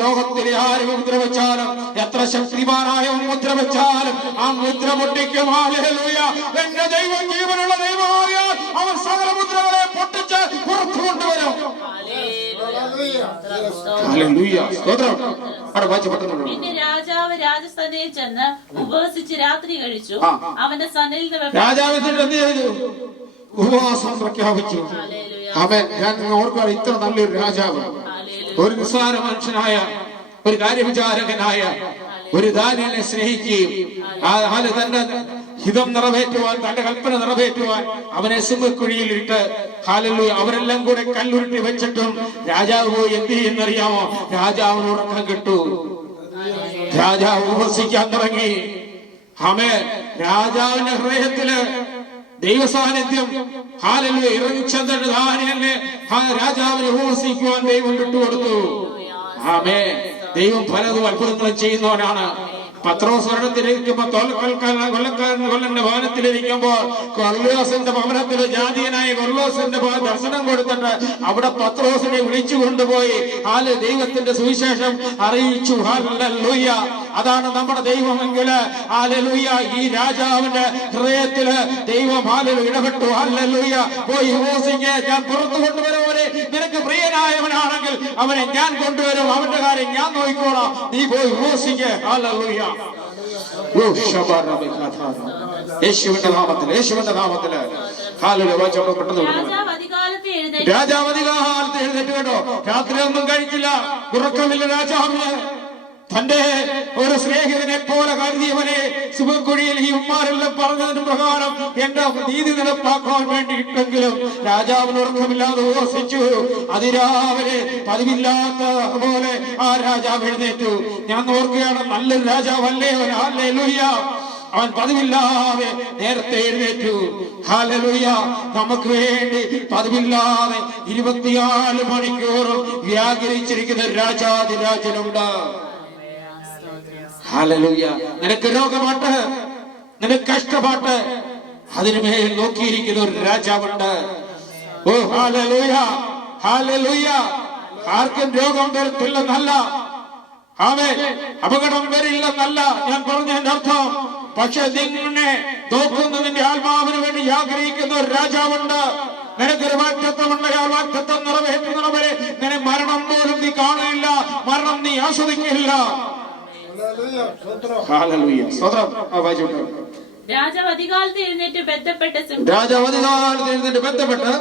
ലോകത്തിലെ ആര് മുദ്ര വെച്ചാലും, എത്ര ശക്തിമാനായ മുദ്ര വെച്ചാലും ആ മുദ്ര പൊട്ടിക്കും. ഹല്ലേലൂയ. എന്റെ ദൈവം ജീവനുള്ള ദൈവമായാൽ അവൻ സകല മുദ്രകളെ പൊട്ടിച്ച് പുറത്തു കൊണ്ടുവരും. പിന്നെ രാജാവ് രാജസനയിൽ ചെന്ന് ഉപവസിച്ച് രാത്രി കഴിച്ചു. അവന്റെ സനയിൽ ഉപവാസം പ്രഖ്യാപിച്ചു. അവൻ ഞാൻ ഓർക്കുകയാണ്, ഇത്ര നല്ലൊരു രാജാവ്, ഒരു നിസ്സാര മനുഷ്യനായ, ഒരു കാര്യവിചാരകനായ ഒരു ദാനിയേലിനെ സ്നേഹിക്കുകയും തന്റെ ഹിതം നിറവേറ്റുവാൻ, തന്റെ കൽപ്പന നിറവേറ്റുവാൻ അവനെ സിംഹക്കുഴിയിലിട്ട് ഹല്ലേലൂയ അവരെല്ലാം കൂടെ കല്ലുരുട്ടി വെച്ചിട്ടും രാജാവ് പോയി എന്ത് ചെയ്യുന്നറിയാമോ? രാജാവിന് ഉറക്കം കിട്ടു. രാജാവ് ഉപവസിക്കാൻ തുടങ്ങി. ആമേൻ. രാജാവിന്റെ ഹൃദയത്തില് ദൈവസാന്നിധ്യം ഹല്ലേലൂയ ഇറങ്ങിച്ചെന്നിട്ട് ദാനിയേലിനെ രാജാവിനെ ഉപവസിക്കുവാൻ ദൈവം വിട്ടുകൊടുത്തു. ആമേൻ. ദൈവം പലതും അത്ഭുതങ്ങളും ചെയ്യുന്നവനാണ്. പത്രോസ് ഒരിടത്തിലിരിക്കുമ്പോ കൊല്ലന്റെ ഭവനത്തിലിരിക്കുമ്പോൾ കൊർലോസിന്റെ ഭവനത്തില് ജാതീയനായ കൊർലോസിന്റെ ദർശനം കൊടുത്തിട്ട് അവിടെ പത്രോസിനെ വിളിച്ചു കൊണ്ടുപോയി ദൈവത്തിന്റെ സുവിശേഷം അറിയിച്ചു. ഹല്ലേലൂയ. അതാണ് നമ്മുടെ ദൈവമെങ്കില് ഹല്ലേലൂയ ഈ രാജാവിന്റെ ഹൃദയത്തില് ദൈവം ഇടപെട്ടു. ഹല്ലേലൂയ. പോയി ഉപവസിക്ക്, ഞാൻ പുറത്തു കൊണ്ടുവരുവരെ നിനക്ക് പ്രിയനായവനാണെങ്കിൽ അവനെ ഞാൻ കൊണ്ടുവരും, അവന്റെ കാര്യം ഞാൻ നോക്കിക്കോളാം, നീ പോയി ഉപവസിക്ക്. ഹല്ലേലൂയ. യേശുവിന്റെ നാമത്തിൽ, യേശുവിന്റെ നാമത്തില് രാജാവ് അധികാലത്ത് എഴുന്നേറ്റ് കേട്ടോ. രാത്രി ഒന്നും കഴിച്ചില്ല, ഉറക്കമില്ല രാജാവിന്. തന്റെ ഒരു സ്നേഹിതനെ പോലെ കരുതിയവനെ സിംഹക്കുഴിയിൽ ഈ ഉമ്മാരെല്ലാം പറഞ്ഞതിന് പ്രകാരം എന്റെ നീതി നടപ്പാക്കാൻ വേണ്ടിയിട്ടെങ്കിലും രാജാവിന് ഉറക്കമില്ലാതെ ഉപവസിച്ചു. അതിരാവിലെ പതിവില്ലാത്ത പോലെ ആ രാജാവ് എഴുന്നേറ്റു. ഞാൻ ഓർക്കുകയാണ്, നല്ലൊരു രാജാവല്ലേ അവൻ. ഹല്ലേലൂയ. അവൻ പതിവില്ലാതെ നേരത്തെ എഴുന്നേറ്റു. ഹല്ലേലൂയ. നമുക്ക് വേണ്ടി പതിവില്ലാതെ 24 മണിക്കൂറും വ്യാകുലിച്ചിരിക്കുന്ന രാജാതിരാജനുണ്ട്. ഹല്ലേലൂയ. നിനക്ക് രോഗമാട്ട്, നിനക്ക് കഷ്ടപ്പാട്ട്, അതിനുമേൽ നോക്കിയിരിക്കുന്ന ഒരു രാജാവുണ്ട്. ഓ ഹല്ലേലൂയ. ഹല്ലേലൂയ. ആർക്കും രോഗം വരത്തില്ലെന്നല്ല, ആമേൻ, അപകടം വരില്ലെന്നല്ല ഞാൻ പറഞ്ഞതിന്റെ അർത്ഥം. പക്ഷെ നിന്നെ നോക്കുന്നതിന്റെ ആത്മാവിന് വേണ്ടി ആഗ്രഹിക്കുന്ന ഒരു രാജാവുണ്ട്. നിനക്കൊരു വാഗ്ദത്തമുണ്ട്. ആ വാഗ്ദത്തം നിറവേറ്റുന്നവരെ നിന്നെ മരണം പോലും നീ കാണില്ല, മരണം നീ ആസ്വദിക്കില്ല. രാജാവ് അധികാലത്ത് എഴുന്നേറ്റ് ബന്ധപ്പെട്ട്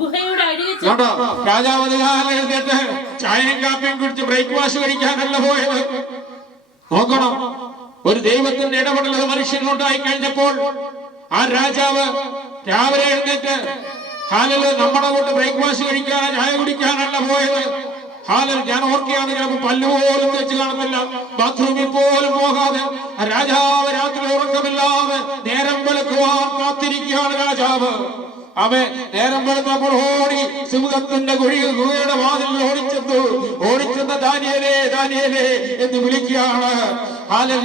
ഗുഹയുടെ അടിയിൽ രാജാവ് അധികാലം എഴുന്നേറ്റ് ചായയും കാപ്പിയും കുടിച്ച് ബ്രേക്ക്ഫാസ്റ്റ് കഴിക്കാനല്ല പോയത്. നോക്കണം, ഒരു ദൈവത്തിന്റെ ഇടപെടൽ മനുഷ്യനുണ്ടായി കഴിഞ്ഞപ്പോൾ ആ രാജാവ് രാവിലെ എഴുന്നേറ്റ് നമ്മുടെ കൂട്ട് ബ്രേക്ക്ഫാസ്റ്റ് കഴിക്കാനോ ചായ കുടിക്കാനല്ല പോയത്. ഞാൻ ഓർക്കുകയാണ്, ഞാൻ പല്ല് പോലും വെച്ച് കാണുന്നില്ല, ബാത്റൂമിൽ പോലും പോകാതെ രാജാവ് രാത്രി ഉറക്കമില്ലാതെ നേരം വെളുക്കുവാൻ കാത്തിരിക്കുകയാണ് രാജാവ്. അവൻ നേരം വെളുത്തപ്പോൾ ഓടി സിംഹത്തിന്റെ ഗുഹയുടെ വാതിലിൽ ഓടിച്ചെന്ന ദാനിയേലേ ദാനിയേലേ എന്ന് വിളിക്കുകയാണ്.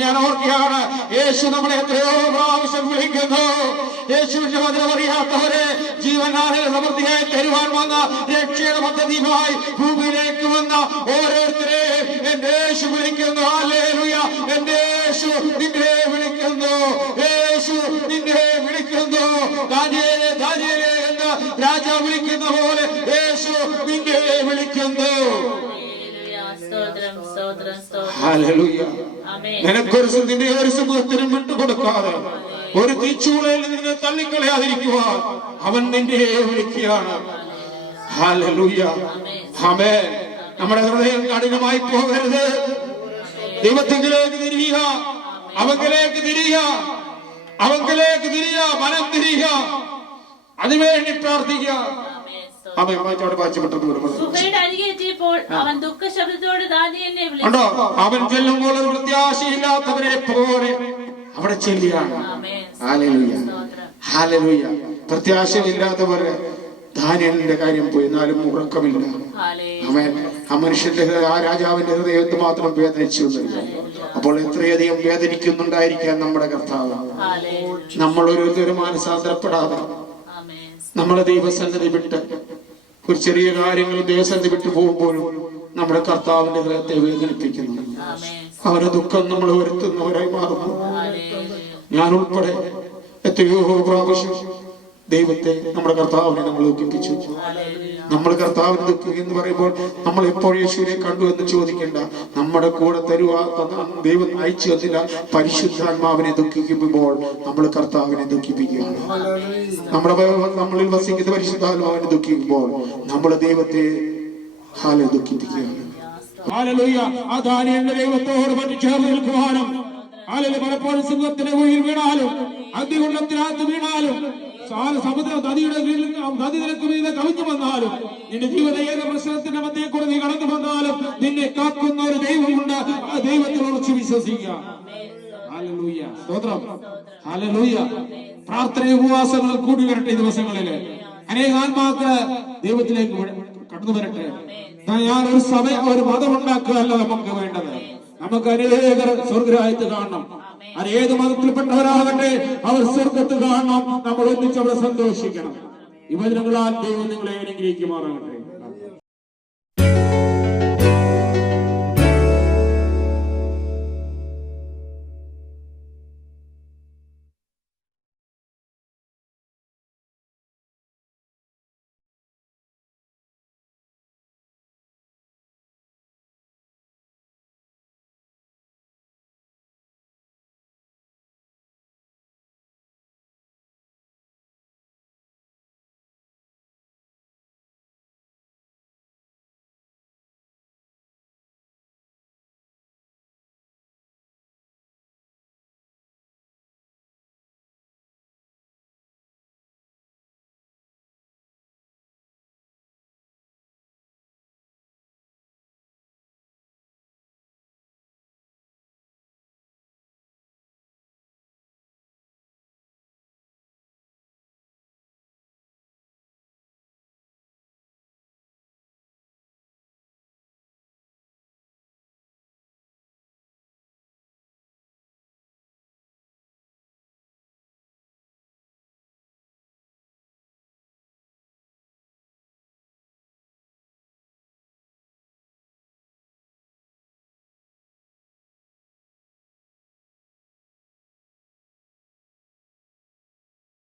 ഞാൻ ഓർക്കുകയാണ്, യേശു നമ്മളെ എത്രയോ പ്രാവശ്യം വിളിക്കുന്നു. യേശുവിന്റെ വചനം അറിയാത്തവരെ ജീവനാലെ സമൃദ്ധിയായി തരുവാൻ വന്ന രക്ഷയുടെ പദ്ധതിയുമായി ഭൂമിയിലേക്ക് വന്ന ഓരോരുത്തരെ എന്റെ യേശു വിളിക്കുന്നു. ഹല്ലേലൂയ. എന്റെ യേശു നിന്നെ വിളിക്കുന്നു. യേശു നിന്നെ വിളിക്കുന്നു. ദാനിയേലേ ദാനിയേലേ എന്ന് രാജാവ് വിളിക്കുന്ന പോലെ യേശു നിന്നെ വിളിക്കുന്നു. സ്തോത്രം സ്തോത്രം ഹല്ലേലൂയ. ആമേൻ നിനക്കൊരു നിന്റെ ഒരു സമൂഹത്തിനും വിട്ടുകൊടുക്കാതെ ഒരു തീച്ചൂളയിൽ നിന്നെ തള്ളിക്കളയാതിരിക്കുവാൻ അവൻ നിന്നെ വിളിക്കുകയാണ്. ഹല്ലേലൂയ. ആമേൻ. നമ്മുടെ ഹൃദയം കഠിനമായി പോകരുത്. ദൈവത്തിലേക്ക് തിരിയുക, അവങ്കിലേക്ക് തിരിയുക, അവങ്കിലേക്ക് തിരിയുക, മനം തിരിയുക, അതിനുവേണ്ടി പ്രാർത്ഥിക്കുക. ആമേൻ. വായിച്ചോടെ വായിച്ചപ്പെട്ടത് ഗുഹയുടെ അരികെ എത്തിയപ്പോൾ അവൻ ദുഃഖശബ്ദത്തോടെ ദാനിയേലിനെ വിളിച്ചു. കണ്ടോ, അവൻ ചെല്ലുമ്പോൾ ഒരു പ്രത്യാശയില്ലാത്തവരെ പോലെ അവിടെ ചെല്ലുകയാണ്. ഹല്ലേലൂയ. ഹല്ലേലൂയ. പ്രത്യാശയില്ലാത്തവരെ ദാനിയേലിന്റെ കാര്യം പോയി, എന്നാലും ഉറക്കമില്ല. ആമേൻ. ആ മനുഷ്യന്റെ ആ രാജാവിന്റെ ഹൃദയത്തെ മാത്രം വേദനിച്ചു എന്നില്ല. അപ്പോൾ എത്രയധികം വേദനിക്കുന്നുണ്ടായിരിക്കാൻ നമ്മുടെ കർത്താവ്. നമ്മൾ ഓരോരുത്തരും മാനസാന്തരപ്പെടാതെ നമ്മളെ ദൈവസന്നിധി വിട്ട് ഒരു ചെറിയ കാര്യങ്ങൾ ദൈവസന്നിധി വിട്ടു പോകുമ്പോഴും നമ്മുടെ കർത്താവിന്റെ ഹൃദയത്തെ വേദനിപ്പിക്കുന്നു. അവരുടെ ദുഃഖം നമ്മൾ വരുത്തുന്നവരായി മാറുന്നു. ഞാൻ ഉൾപ്പെടെ എത്രയോ പ്രാവശ്യം ദൈവത്തെ, നമ്മുടെ കർത്താവിനെ നമ്മൾ ദുഃഖിപ്പിച്ചു. നമ്മൾ കർത്താവിനെ ദുഃഖിക്കും എന്ന് പറയുമ്പോൾ നമ്മൾ എപ്പോൾ യേശുവിനെ കണ്ടു എന്ന് ചോദിക്കേണ്ട. നമ്മുടെ കൂടെ ദൈവം അയച്ചു വന്നില്ല പരിശുദ്ധാത്മാവിനെ ദുഃഖിക്കുമ്പോൾ നമ്മൾ കർത്താവിനെ ദുഃഖിപ്പിക്കുകയാണ്. നമ്മളിൽ വസിക്കുന്ന പരിശുദ്ധാത്മാവിനെ ദുഃഖിക്കുമ്പോൾ നമ്മൾ ദൈവത്തെ ദുഃഖിപ്പിക്കുകയാണ്. ഹല്ലേലൂയ. ആ ദാനിയേലിന്റെ ദൈവത്തോട് പറ്റി ചേർന്ന് നിൽക്കുവാനും, പലപ്പോഴും സിംഹത്തിന്റെ കുഴിയിൽ വീണാലും അഗ്നികുണ്ഡത്തിനകത്ത് വീണാലും സമുദ്ര നദിയുടെ നദി നിനക്ക് മീതെ കവിഞ്ഞു വന്നാലും നിന്റെ ജീവിത ഏത് പ്രശ്നത്തിന്റെ മധ്യേ കൂടെ നീ കടന്നു വന്നാലും നിന്നെ കാക്കുന്ന ഒരു ദൈവമുണ്ട്. ആ ദൈവത്തിൽ ഉറച്ചു വിശ്വസിക്കുക. ഹല്ലേലൂയ. സ്തോത്രം. ഹല്ലേലൂയ. പ്രാർത്ഥന ഉപവാസങ്ങൾ കൂടി വരട്ടെ. ഈ ദിവസങ്ങളില് അനേക ആത്മാക്കള് ദൈവത്തിലേക്ക് കടന്നു വരട്ടെ. ഞാൻ ഒരു സമയം ഒരു മതം ഉണ്ടാക്കുകയല്ല നമുക്ക് വേണ്ടത്. നമുക്ക് അനേകർ സ്വർഗ്ഗരാജ്യത്ത് കാണണം. അത് ഏത് മതത്തിൽപ്പെട്ടവരാകട്ടെ അവർ സ്വർഗത്ത് കാണണം. നമ്മൾ ഒന്നിച്ച് അവിടെ സന്തോഷിക്കണം. ഈ വചനങ്ങളാൽ ദൈവം നിങ്ങളെ അനുഗ്രഹിക്കുമാറാകട്ടെ.